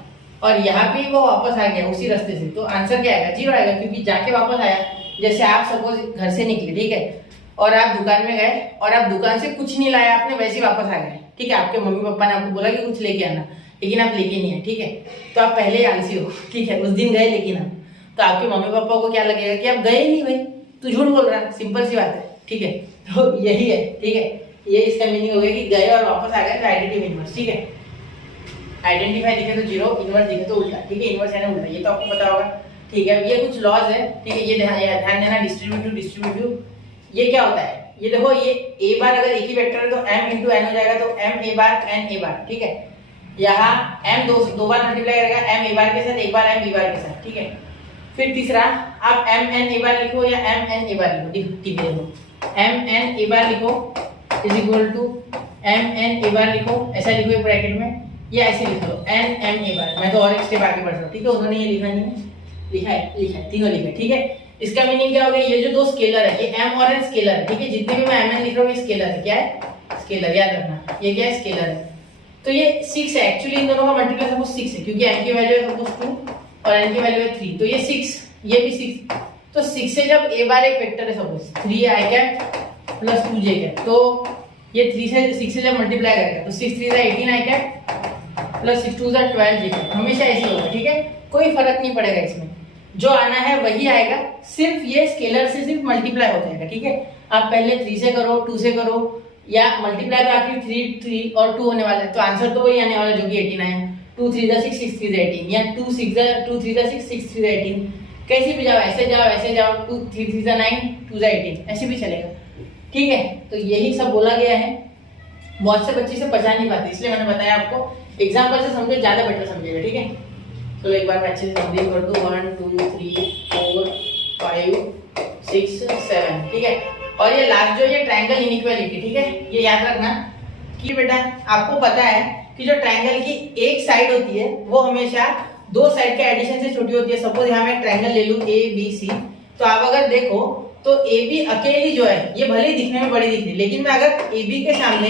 और यहाँ पे वो वापस आ गया उसी रास्ते से, तो आंसर क्या आएगा, 0 आएगा, क्योंकि जाके वापस आया। जैसे आप सपोज घर से निकले, ठीक है, और आप दुकान में गए और आप दुकान से कुछ नहीं लाया आपने, वैसे ही वापस आ गए, ठीक है। आपके मम्मी पापा ने आपको बोला कि कुछ लेके आना, लेकिन आप लेके नहीं आए, ठीक है, तो आप पहले ही आलसी हो, ठीक है, उस दिन गए लेकिन आप, तो आपके मम्मी पापा को क्या लगेगा कि आप गए नहीं भाई, तू झूठ बोल रहा है, सिंपल सी बात है, ठीक है। तो यही है, ठीक है, ये इसका मीनिंग हो गया कि गए और वापस आ गए तो आइडेंटिटी इनवर्स, ठीक है। आइडेंटिफाई दिखे तो जीरो, इनवर्स दिखे तो उल्टा, ठीक है। इनवर्स यानी उल्टा, ये तो आपको पता होगा, ठीक है। ये कुछ लॉज है, ठीक है। ये ध्यान देना, डिस्ट्रीब्यूटिव ये क्या होता है, ये देखो, ये a बार अगर एक ही वेक्टर है तो m into n हो जाएगा, तो m a bar n a बार, ठीक है। यहाँ m दो बार मल्टीप्लाई करेगा, m a बार के साथ, एक बार m b बार के साथ, ठीक है। फिर तीसरा आप m n a बार लिखो या m n a बार लिखो, ठीक है। m n a बार लिखो is equal to m n a bar लिखो, ऐसा लिखो एक ब्रैकेट में, या ऐसे लिख लो n m a बार। मैं तो और एक स्टेप आगे बढ़ रहा हूँ, ठीक है। उन्होंने ये लिखा नहीं है, लिखा है, तीनों लिखा है, ठीक है। इसका मीनिंग क्या हो गया, ये जो दो स्केलर है, ये m और n स्केलर है, ठीक है। जितने भी मैं mn लिख रहा हूँ ये स्केलर है, क्या है, स्केलर, याद रखना, ये क्या है, स्केलर है। तो ये 6 है, एक्चुअली इन दोनों का मल्टीप्लाई सपोज 6 है, क्योंकि m की वैल्यू है सपोज 2 और n की वैल्यू है 3, तो ये 6, ये भी 6। तो 6 से जब a बार एक वेक्टर है suppose 3i cap plus 2j cap, तो ये 3 से 6 से जब मल्टीप्लाई करेगा तो 6 3 18i cap plus 6 2 12j cap, हमेशा ऐसे होगा, ठीक है। कोई फर्क नहीं पड़ेगा इसमें, जो आना है वही आएगा, सिर्फ ये स्केलर से सिर्फ मल्टीप्लाई हो जाएगा, ठीक है। आप पहले 3 से करो, 2 से करो, या मल्टीप्लाई तो आखिर 3 और 2 होने वाला है, तो आंसर तो वही आने वाला जो कि 18 आया। 2 3 6 6 3 18, या 2 3 6 6 3 18, कैसे भी जाओ, ऐसे जाओ, ऐसे जाओ, 2 3 3 9 2 18, ऐसे भी चलेगा, ठीक है। तो यही सब बोला गया है। बहुत से बच्चे से पहचान नहीं पाते, इसलिए मैंने बताया आपको, एग्जाम्पल से समझे, ज्यादा बेटर समझेगा, ठीक है। तो एक बार मैं अच्छे से कंप्लीट कर दूं, 1 2 3 4 5 6 7, ठीक है। और ये लास्ट जो ये ट्रायंगल इनइक्वालिटी, ठीक है, ये याद रखना कि बेटा आपको पता है कि जो ट्रायंगल की एक साइड होती है वो हमेशा दो साइड के एडिशन से छोटी होती है। सपोज यहाँ मैं ट्रायंगल ले लूं ए बी सी, तो आप अगर देखो तो ए बी अकेली जो है ये भले ही दिखने में बड़ी दिख रही है, लेकिन मैं अगर ए बी के सामने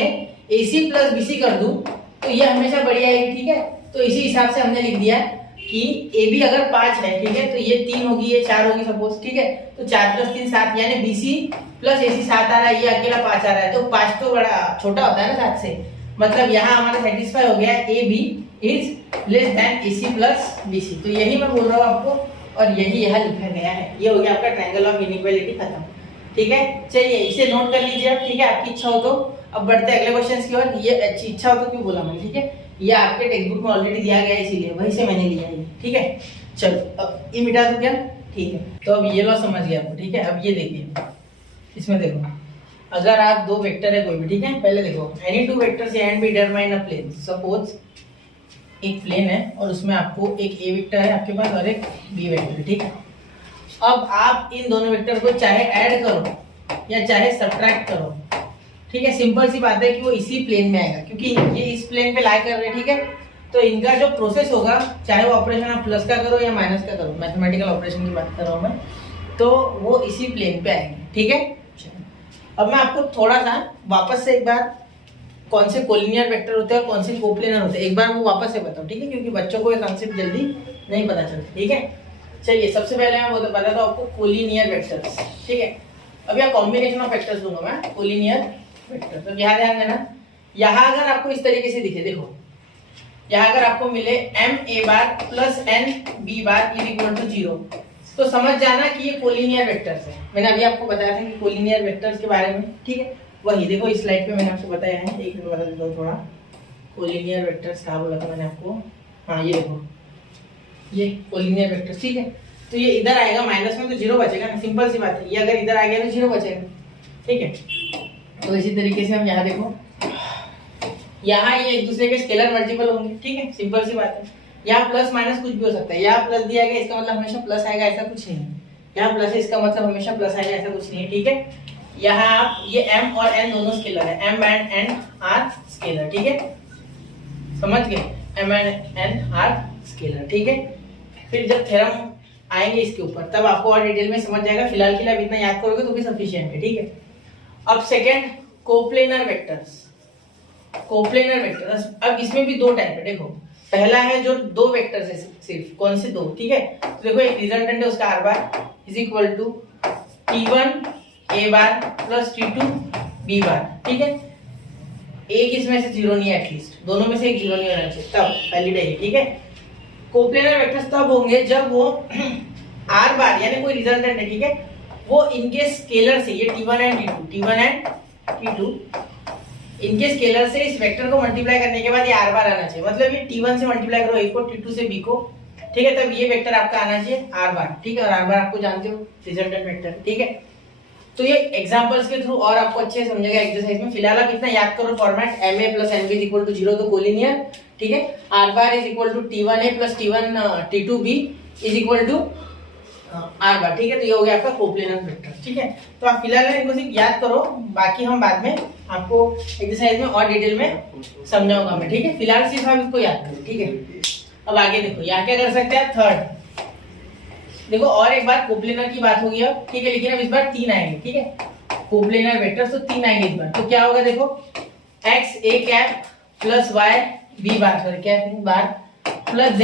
ए सी प्लस बी सी कर दूं तो ये हमेशा बड़ी आएगी, ठीक है। तो इसी हिसाब से हमने लिख दिया कि ए बी अगर 5 है, ठीक है, तो ये 3 होगी, ये 4 होगी सपोज, ठीक है। तो 4 प्लस 3 7, यानी बी सी प्लस ए सी 7 आ रहा है, ये अकेला 5 आ रहा है, तो 5 तो बड़ा छोटा होता है ना 7 से, मतलब यहाँ हमारा सेटिस्फाई हो गया A B is less than A C plus B C. तो यही मैं बोल रहा हूँ आपको, और यही यहाँ लिखा गया है। ये हो गया आपका ट्रायंगल ऑफ इनइक्वालिटी खत्म, ठीक है। चलिए इसे नोट कर लीजिए अब, ठीक है। आपकी इच्छा हो तो अब बढ़ते हैं अगले क्वेश्चन की ओर। ये अच्छी इच्छा हो तो क्यों बोला मैंने, ठीक है, ये आपके टेक्स्ट बुक में ऑलरेडी दिया गया है, इसीलिए वहीं से मैंने लिया है, ठीक है। चलो अब ये मिटा दूं क्या, ठीक है। तो अब ये लो समझ गया आपको, ठीक है। अब ये देखिए, इसमें देखो, अगर आप दो वेक्टर है कोई भी, ठीक है, पहले देखो, any two vectors A and B determine a plane. Suppose एक प्लेन है और उसमें आपको एक ए वेक्टर है आपके पास और एक बी वेक्टर, ठीक है। अब आप इन दोनों वेक्टर को चाहे ऐड करो या चाहे सब्ट्रैक्ट करो, ठीक है। सिंपल सी बात है कि वो इसी प्लेन में आएगा, क्योंकि ये इस प्लेन पे लाई कर रहे हैं, ठीक है। तो इनका जो प्रोसेस होगा, चाहे वो ऑपरेशन आप प्लस का करो या माइनस का करो, मैथमेटिकल ऑपरेशन की बात कर रहा हूँ मैं, तो वो इसी प्लेन पे आएंगे, ठीक है। अब मैं आपको थोड़ा सा वापस से एक बार कौन से कोलिनियर वेक्टर होते हैं और कौन से कोप्लेनर होते हैं, एक बार वो वापस से बताऊं, ठीक है, क्योंकि बच्चों को ये कॉन्सेप्ट जल्दी नहीं पता चलता, ठीक है। चलिए सबसे पहले मैं वो बताता हूँ आपको कोलिनियर वेक्टर्स, ठीक है। अब यहाँ कॉम्बिनेशन ऑफ वेक्टर्स दूंगा मैं, कोलिनियर वेक्टर। तो यहाँ ध्यान देना, यहाँ अगर आपको इस तरीके से दिखे, देखो यहाँ अगर आपको मिले m a bar plus n b bar is equal to 0, तो समझ जाना कि ये कोलिनियर वेक्टर्स है। मैंने अभी आपको बताया था कि कोलिनियर वेक्टर्स के बारे में, ठीक है। वही देखो इस स्लाइड पे मैंने आपसे बताया है, एक मिनट बता देता हूँ थोड़ा। कोलिनियर वेक्टर्स कहाँ बोला था मैंने आपको, हाँ ये देखो, ये कोलिनियर वेक्टर्स, ठीक है। तो ये इधर आएगा माइनस में तो 0 बचेगा ना, सिंपल सी बात है। ये अगर इधर आ गया तो 0 बचेगा, ठीक है। तो इसी तरीके से हम यहाँ देखो, यहाँ ये एक दूसरे के स्केलर मल्टीपल होंगे, ठीक है, सिंपल सी बात है। यहाँ प्लस माइनस कुछ भी हो सकता है, यहाँ प्लस दिया गया इसका मतलब हमेशा प्लस आएगा, ऐसा कुछ नहीं है। यहाँ प्लस है इसका मतलब हमेशा प्लस आएगा, ऐसा कुछ नहीं है, ठीक है। यहाँ आप ये m और n दोनों स्केलर है, m and n are scalar, ठीक है, समझ गए, m and n are scalar, ठीक है। फिर जब थ्योरम आएंगे इसके ऊपर तब आपको और डिटेल में समझ जाएगा, फिलहाल के लिए आप इतना याद करोगे तो भी सफिशिएंट है, ठीक है। अब second coplanar vectors, coplanar vectors, अब इसमें भी दो टाइप है, देखो पहला है जो दो वेक्टर्स है सिर्फ, कौन से दो, ठीक है। तो देखो एक रिजल्टेंट है उसका r bar is equal to t1 a bar plus t2 b bar, ठीक है। एक इसमें से 0 नहीं है, एटलीस्ट दोनों में से एक 0 नहीं होना चाहिए, तब वैलिड है, ठीक है। कोप्लेनर वेक्टर्स तब होंगे जब वो r बार यानी कोई रिजल्टेंट है, ठीक है, वो इनके स्केलर से, ये t1 एंड t2 इनके स्केलर से इस वेक्टर को मल्टीप्लाई करने के बाद ये r बार आना चाहिए, मतलब ये t1 से मल्टीप्लाई करो a को, t2 से b को, ठीक है, तब ये वेक्टर आपका आना चाहिए r बार, ठीक है, और r बार आपको जानते हो रिजल्टेंट वेक्टर, ठीक है। तो ये एग्जांपल्स के थ्रू और आपको अच्छे से समझेगा एक्सरसाइज में। फिलहाल आप इतना याद करो फॉर्मेट ma + nb = 0 तो कोलिनियर, ठीक है, r बार = t1a + t1 t2b = r बार, ठीक है। तो ये हो गया आपका कोप्लेनर वेक्टर, ठीक है। तो आप फिलहाल इनको सिर्फ याद करो, बाकी हम बाद में आपको एक्सरसाइज में और डिटेल में समझाऊंगा मैं, ठीक है। फिलहाल सिर्फ आप इसको याद करो, ठीक है। अब आगे देखो, यहाँ क्या कर सकते हैं, थर्ड देखो, और एक बार कोप्लेनर की बात होगी अब, ठीक है, लेकिन अब इस बार 3 आएंगे, ठीक है, कोप्लेनर वेक्टर्स तो 3 आएंगे इस बार। तो क्या होगा देखो, x a cap plus y b bar sorry cap bar plus z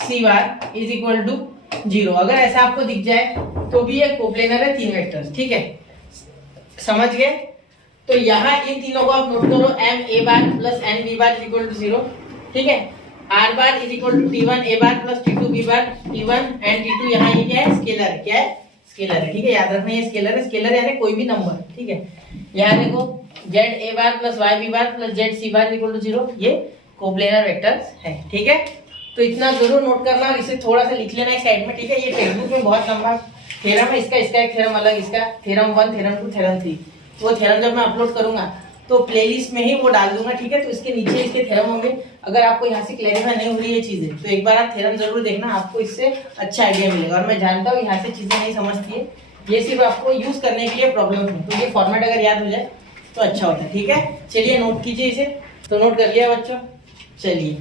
c बार = 0। अगर ऐसा आपको दिख जाए तो भी ये कोप्लेनर है 3 वेक्टर्स, ठीक है, समझ गए। तो यहाँ इन तीनों को आप नोट करो, m a bar plus n b बार = 0, ठीक है, r bar = t1 a bar plus t2 b bar, t1 and t2 यहाँ ये क्या है, स्केलर है, क्या है, स्केलर है, ठीक है, याद रखना ये स्केलर है, स्केलर यानी कोई भी नंबर, ठीक है। यहाँ देखो z a bar plus y b bar plus z c बार = 0, ये कोप्लेनर वेक्टर्स है, ठीक है। तो इतना जरूर नोट करना और इसे थोड़ा सा लिख लेना एक साइड में, ठीक है। ये टेक्स्ट में बहुत लंबा थ्योरम है, इसका एक थ्योरम अलग, इसका थ्योरम 1 थ्योरम 2 थ्योरम 3, वो थ्योरम जब मैं अपलोड करूंगा तो प्लेलिस्ट में ही वो डाल दूंगा, ठीक है। तो इसके नीचे इसके थ्योरम होंगे। अगर आपको यहाँ से क्लैरिफाई नहीं हो रही है चीजें तो एक बार आप थ्योरम जरूर देखना, आपको इससे अच्छा आइडिया मिलेगा। और मैं जानता हूँ यहाँ से चीजें नहीं समझती है, ये सिर्फ आपको यूज करने के लिए प्रॉब्लम है, तो ये फॉर्मेट अगर याद हो जाए तो अच्छा होता है, ठीक है। चलिए नोट कीजिए इसे, तो नोट कर लिया बच्चों, चलिए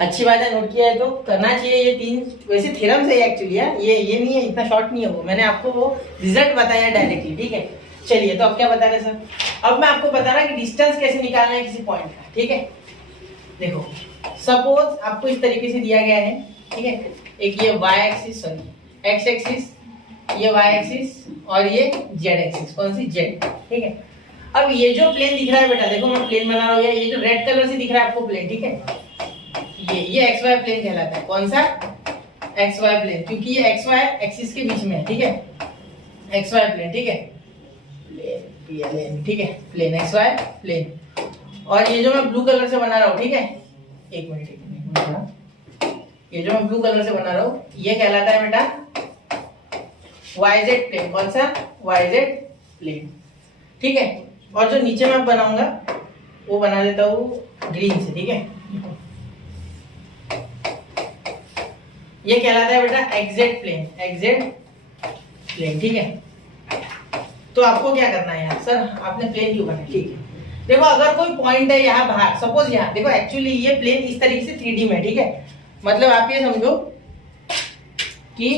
अच्छी बात है, नोट किया है तो करना चाहिए। ये 3 वैसे थ्योरम से एक्चुअली है, ये नहीं है, इतना शॉर्ट नहीं है वो, मैंने आपको वो रिजल्ट बताया डायरेक्टली, ठीक है। चलिए तो अब क्या बता रहे सर, अब मैं आपको बता रहा कि डिस्टेंस कैसे निकालना है किसी पॉइंट का, ठीक है। देखो सपोज आपको इस तरीके से दिया गया है, ठीक है, एक ये y axis sorry x axis, ये y एक्सिस और ये z एक्सिस, कौन सी z, ठीक है। अब ये जो प्लेन दिख रहा है बेटा, देखो मैं प्लेन बना रहा हूँ, ये जो रेड कलर से दिख रहा है आपको प्लेन, ठीक है, ये xy प्लेन कहलाता है, कौन सा, xy प्लेन, क्योंकि ये xy एक्सिस के बीच में है, ठीक है, xy प्लेन, ठीक है, प्लेन, ठीक है, प्लेन xy प्लेन। और ये जो मैं ब्लू कलर से बना रहा हूँ, ठीक है, एक मिनट ये जो मैं ब्लू कलर से बना रहा हूँ ये कहलाता है बेटा yz प्लेन, कौन सा, yz प्लेन, ठीक है। और जो नीचे मैं बनाऊंगा वो बना देता हूँ ग्रीन से, ठीक है, ये कहलाता है बेटा xz प्लेन, xz प्लेन, ठीक है। तो आपको क्या करना है यार, सर आपने प्लेन क्यों बनाया, ठीक है। देखो अगर कोई पॉइंट है यहाँ बाहर, सपोज यहाँ देखो, एक्चुअली ये प्लेन इस तरीके से 3D में, ठीक है, मतलब आप ये समझो कि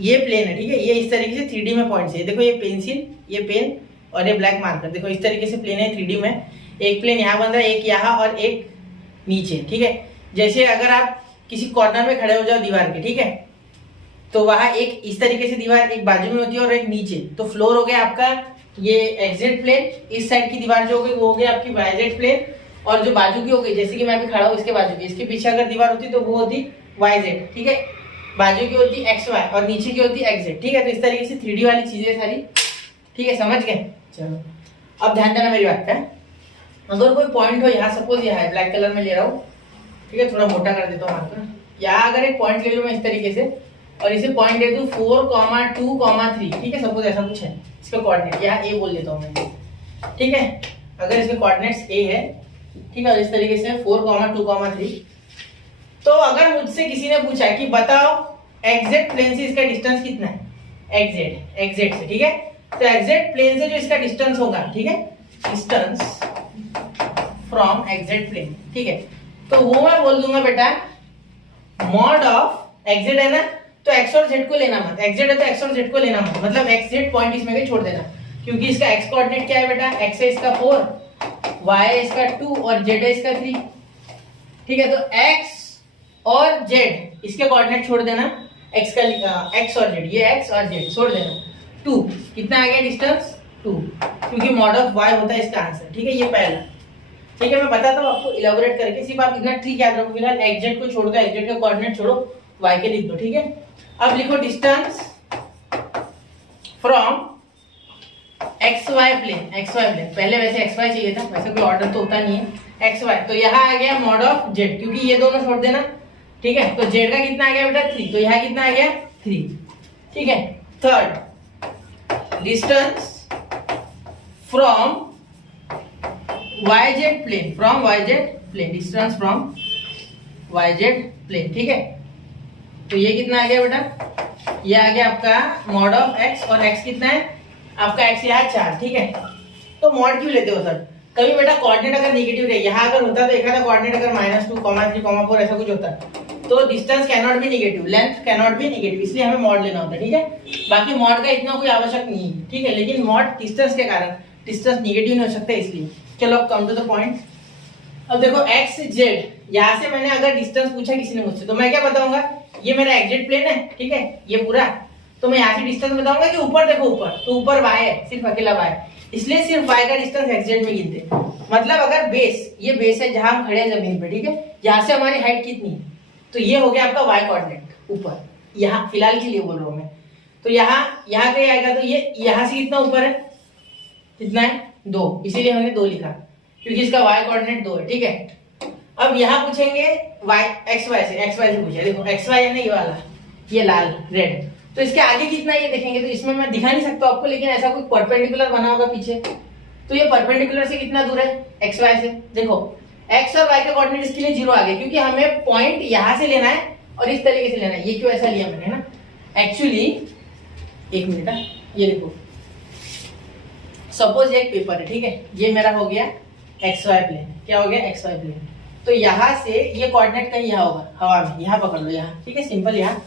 ये प्लेन है, ठीक है, ये इस तरीके से 3D में पॉइंट्स है, देखो ये पेंसिल, ये पेन और ये ब्लैक मार्कर, देखो इस तरीके से प्लेन है 3D में, एक प्लेन यहाँ बन रहा है, एक यहाँ और एक नीचे, ठीक है। जैसे अगर आप किसी कॉर्नर में खड़े हो जाओ दीवार के, ठीक है, तो वहां एक इस तरीके से दीवार एक बाजू में होती है और एक नीचे, तो फ्लोर हो गया आपका ये एक्जेक्ट प्लेन, इस साइड की दीवार जो होगी वो हो गई आपकी वाईजेड प्लेन, और जो बाजू की हो गई, जैसे कि मैं अभी खड़ा हूँ इसके बाजू की, इसके पीछे अगर दीवार होती तो वो होती वाईजेड, ठीक है, बाजू की होती एक्स वाई और नीचे की होती एक्जेड, ठीक है। तो इस तरीके से 3D वाली चीजें सारी, ठीक है, समझ गए। चलो अब ध्यान देना मेरी बात का, अगर कोई पॉइंट हो यहाँ, सपोज यहाँ है, ब्लैक कलर में ले रहा हूँ, ठीक है, थोड़ा मोटा कर देता हूँ आपका, यहाँ अगर एक पॉइंट ले लूँ मैं इस तरीके से और इसे पॉइंट दे दूं 4, 2, 3, ठीक है, सपोज ऐसा कुछ है, इसका कोऑर्डिनेट यहाँ ए बोल देता हूँ मैं, ठीक है, अगर इसके कोऑर्डिनेट्स ए है, ठीक है, और इस तरीके से 4, 2, 3, तो अगर मुझसे किसी ने पूछा कि बताओ एग्जैक्ट प्लेन से इसका डिस्टेंस कितना है, एग्जैक्ट से, ठीक है, तो एग्जैक्ट प्लेन से जो इसका डिस्टेंस होगा, ठीक है, डिस्टेंस फ्रॉम एग्जैक्ट प्लेन, ठीक है, तो वो मैं बोल दूंगा बेटा मॉड ऑफ एग्जैक्ट है ना, तो x और z को लेना मत, एग्जैक्ट है तो x और z को लेना मत, मतलब x z पॉइंट इसमें के छोड़ देना, क्योंकि इसका x कोऑर्डिनेट क्या है बेटा, x है इसका 4, y है इसका 2 और z है इसका 3, ठीक है। तो x और z इसके कोऑर्डिनेट छोड़ देना, x का x और z, ये x और z छोड़ देना, 2 कितना आ गया डिस्टेंस 2, क्योंकि मॉड ऑफ y होता है इसका आंसर, ठीक है, ये पहला, ठीक है। मैं बताता हूँ आपको इलेबोरेट करके, सिर्फ आप इतना ट्रिक याद रखो, फिलहाल xz को छोड़कर xz का कोऑर्डिनेट छोड़ो, y के लिख दो, ठीक है। अब लिखो distance from X Y plane, पहले वैसे एक्स वाई चाहिए था, वैसे कोई ऑर्डर तो होता नहीं है, एक्स वाई। तो यहाँ आ गया मॉड ऑफ जेड, क्योंकि ये दोनों छोड़ देना, ठीक है। तो जेड का कितना आ गया बेटा 3, तो यहाँ कितना आ गया 3, ठीक है। Third, distance from Y Z plane, distance from Y Z plane, ठीक है। तो ये कितना आ गया बेटा, ये आ गया आपका मॉड ऑफ एक्स, और एक्स कितना है आपका, एक्स यहाँ 4, ठीक है। तो मॉड क्यों लेते हो सर, कभी बेटा कोऑर्डिनेट अगर नेगेटिव रहे, यहाँ अगर होता तो एक आधा कोऑर्डिनेट अगर -2, -3, -4 ऐसा कुछ होता तो distance can not be negative, length can not be negative, इसलिए हमें मॉड लेना होता है, ठीक है। बाकी मॉड का इतना कोई आवश्यक नहीं है, ठीक है, लेकिन मॉड डिस्टेंस के कारण, डिस्टेंस नेगेटिव नहीं हो सकता इसलिए। चलो अब कम टू द पॉइंट। अब देखो एक्स जेड, यहाँ से मैंने अगर डिस्टेंस पूछा किसी ने मुझसे, तो मैं क्या बताऊंगा, ये मेरा एक्जेड प्लेन है, ठीक है, ये पूरा। तो मैं यहाँ से डिस्टेंस बताऊंगा कि ऊपर देखो, ऊपर तो ऊपर y है, सिर्फ अकेला y, इसलिए सिर्फ y का डिस्टेंस एक्जेड में गिनते हैं। मतलब अगर बेस, ये बेस है जहां हम खड़े हैं जमीन पे, ठीक है, यहाँ से हमारी हाइट कितनी है, तो ये हो गया आपका y कोऑर्डिनेट ऊपर, यहाँ फिलहाल के लिए बोल रहा हूँ मैं। तो यहाँ कहीं आएगा, तो ये यहाँ से कितना ऊपर है, कितना है 2, इसीलिए हमने 2 लिखा, क्योंकि इसका y कोऑर्डिनेट 2 है, ठीक है। अब यहाँ पूछेंगे एक्स वाई से पूछे, देखो एक्स वाई है ना, ये वाला, ये लाल रेड, तो इसके आगे कितना ये देखेंगे, तो इसमें मैं दिखा नहीं सकता आपको, लेकिन ऐसा कोई परपेंडिकुलर बना होगा पीछे, तो ये परपेंडिकुलर से कितना दूर है एक्स वाई से, देखो एक्स और वाई के कोऑर्डिनेट इसके लिए 0 आ गए, क्योंकि हमें पॉइंट यहाँ से लेना है और इस तरीके से लेना है। ये क्यों ऐसा लिया मैंने ना, एक्चुअली एक मिनट, ये देखो सपोज एक पेपर है, ठीक है, ये मेरा हो गया एक्स वाई प्लेन, क्या हो गया एक्स वाई प्लेन। तो यहाँ से ये कोऑर्डिनेट कहीं यहाँ होगा, हवा में, यहाँ पकड़ लो यहाँ, ठीक है, सिंपल यहाँ।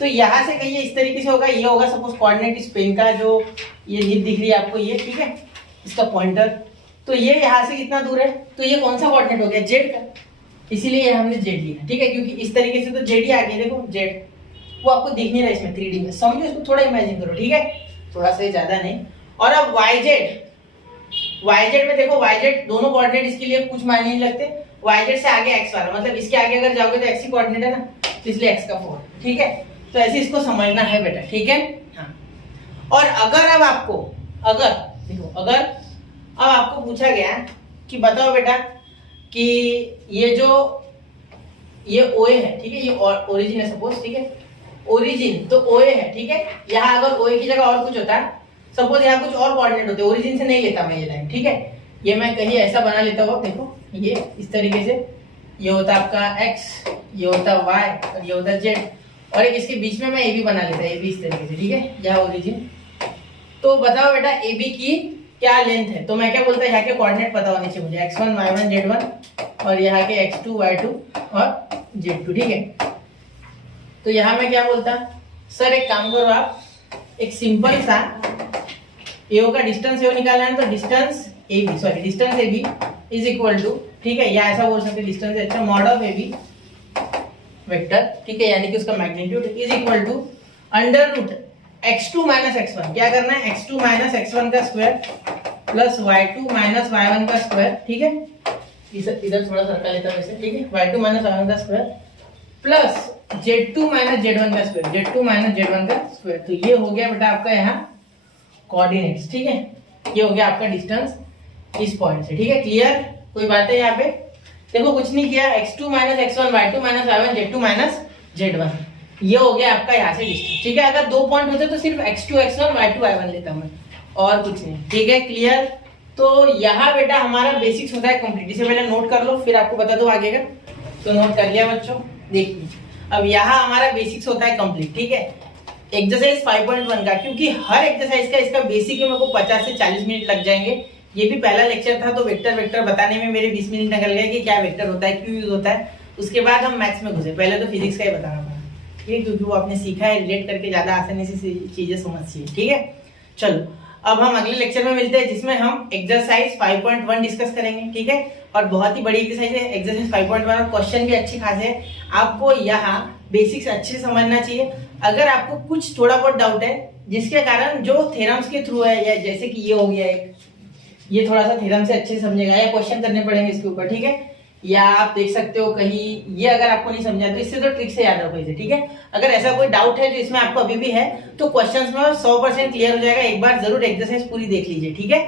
तो यहाँ से कहीं इस तरीके से होगा, ये होगा सपोज कोऑर्डिनेट इस पेन का, जो ये नीब दिख रही है आपको ये, ठीक है, इसका पॉइंटर। तो ये यहाँ से कितना दूर है, तो ये कौन सा कोऑर्डिनेट हो गया जेड का, इसीलिए ये हमने जेड लिया, ठीक है, क्योंकि इस तरीके से तो जेड ही आ गया, देखो जेड, वो आपको दिख नहीं रहा इसमें 3D में, समझो इसको, थोड़ा इमेजिन करो, ठीक है, थोड़ा सा ज्यादा नहीं। और अब वाई जेड में देखो, वाई जेड दोनों कोऑर्डिनेट इसके लिए कुछ मायने नहीं लगते, वाई जेड से आगे एक्स वाला, मतलब इसके आगे अगर जाओगे तो एक्स ही कोऑर्डिनेट है ना, तो इसलिए एक्स का 4, ठीक है। तो ऐसे इसको समझना है बेटा, ठीक है, हाँ। और अगर अब आपको, अगर देखो, अगर अब आपको पूछा गया कि बताओ बेटा कि ये जो ये OA है, ठीक है, ये ओरिजिन है सपोज, ठीक है, ओरिजिन तो OA है, ठीक है। यहाँ अगर OA की जगह और कुछ होता है, सपोज यहाँ कुछ और कोऑर्डिनेट होते, ओरिजिन से नहीं लेता मैं ये लाइन, ठीक है, ये मैं कहीं ऐसा बना लेता हूँ, देखो ये इस तरीके से, ये होता आपका x, ये होता y, और ये होता z, और एक इसके बीच में मैं AB बना लेता, AB इस तरीके से, ठीक है, यहाँ ओरिजिन। तो बताओ बेटा AB की क्या लेंथ है, तो मैं क्या बोलता, यहाँ के कोऑर्डिनेट पता होने चाहिए मुझे, x1 y1 z1, और यहाँ के x2 y2 और z2, ठीक है। तो यहाँ मैं क्या बोलता, सर एक काम करो आप, एक सिंपल सा AO का डिस्टेंस AO निकालना है, तो distance AB is equal to, ठीक है, या ऐसा बोल सकते डिस्टेंस है, अच्छा, मॉड ऑफ AB वेक्टर, ठीक है, यानी कि उसका magnitude is equal to under root x2 minus x1, क्या करना है, x2 माइनस x1 का square plus y2 minus y1 का स्क्वायर, ठीक है, इधर थोड़ा सर्कल लेता हूं वैसे, ठीक है, y2 माइनस y1 का square plus z2 minus z1 का स्क्वायर, z2 माइनस z1 का स्क्वायर। तो ये हो गया बेटा आपका यहाँ कोऑर्डिनेट्स, ठीक है, ये हो गया आपका डिस्टेंस इस पॉइंट से, ठीक है, क्लियर, कोई बात है यहाँ पे। देखो कुछ नहीं किया, x2 minus x1, y2 minus y1, z2 minus z1, ये हो गया आपका यहाँ से डिस्टेंस, ठीक है। अगर 2 पॉइंट होते तो सिर्फ x2 x1 y2 y1 लेता मैं, और कुछ नहीं, ठीक है, क्लियर। तो यहाँ बेटा हमारा बेसिक्स होता है कंप्लीट, इसे पहले नोट कर लो, फिर आपको बता दो आगे का। तो नोट कर लिया बच्चों, देखिए अब यहाँ हमारा बेसिक्स होता है कंप्लीट, ठीक है, एक्सरसाइज 5.1 का, क्योंकि हर एक्सरसाइज का इसका बेसिक मेरे को 50 से 40 मिनट लग जाएंगे। ये भी पहला लेक्चर था, तो वेक्टर बताने में मेरे 20 मिनट निकल गए कि क्या वेक्टर होता है, क्यों यूज होता है। उसके बाद हम मैथ्स में घुसे, पहले तो फिजिक्स का ही बताना पड़ा, ठीक है, क्योंकि वो आपने सीखा है, रिलेट करके ज्यादा आसानी से चीजें समझिए, ठीक है। चलो अब हम अगले लेक्चर में मिलते हैं, जिसमें हम एक्सरसाइज 5.1 डिस्कस करेंगे, ठीक है। और बहुत ही बड़ी एक्सरसाइज है एक्सरसाइज 5.1, और क्वेश्चन भी अच्छी खासे है, आपको यहाँ बेसिक्स अच्छे से समझना चाहिए। अगर आपको कुछ थोड़ा बहुत डाउट है, जिसके कारण जो थ्योरम्स के थ्रू है, या जैसे कि ये हो गया एक, ये थोड़ा सा थ्योरम से अच्छे से समझेगा, या क्वेश्चन करने पड़ेंगे इसके ऊपर, ठीक है, या आप देख सकते हो कहीं ये अगर आपको नहीं समझा तो इससे तो ट्रिक से याद रखो इसे, ठीक है। अगर ऐसा कोई डाउट है जो इसमें आपको अभी भी है तो क्वेश्चंस में 100% क्लियर हो जाएगा, एक बार जरूर एक्सरसाइज पूरी देख लीजिए, ठीक है।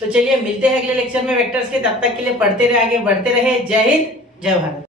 तो चलिए मिलते हैं अगले लेक्चर में वेक्टर्स के, तब तक के लिए पढ़ते रहे, आगे बढ़ते रहे। जय हिंद, जय भारत।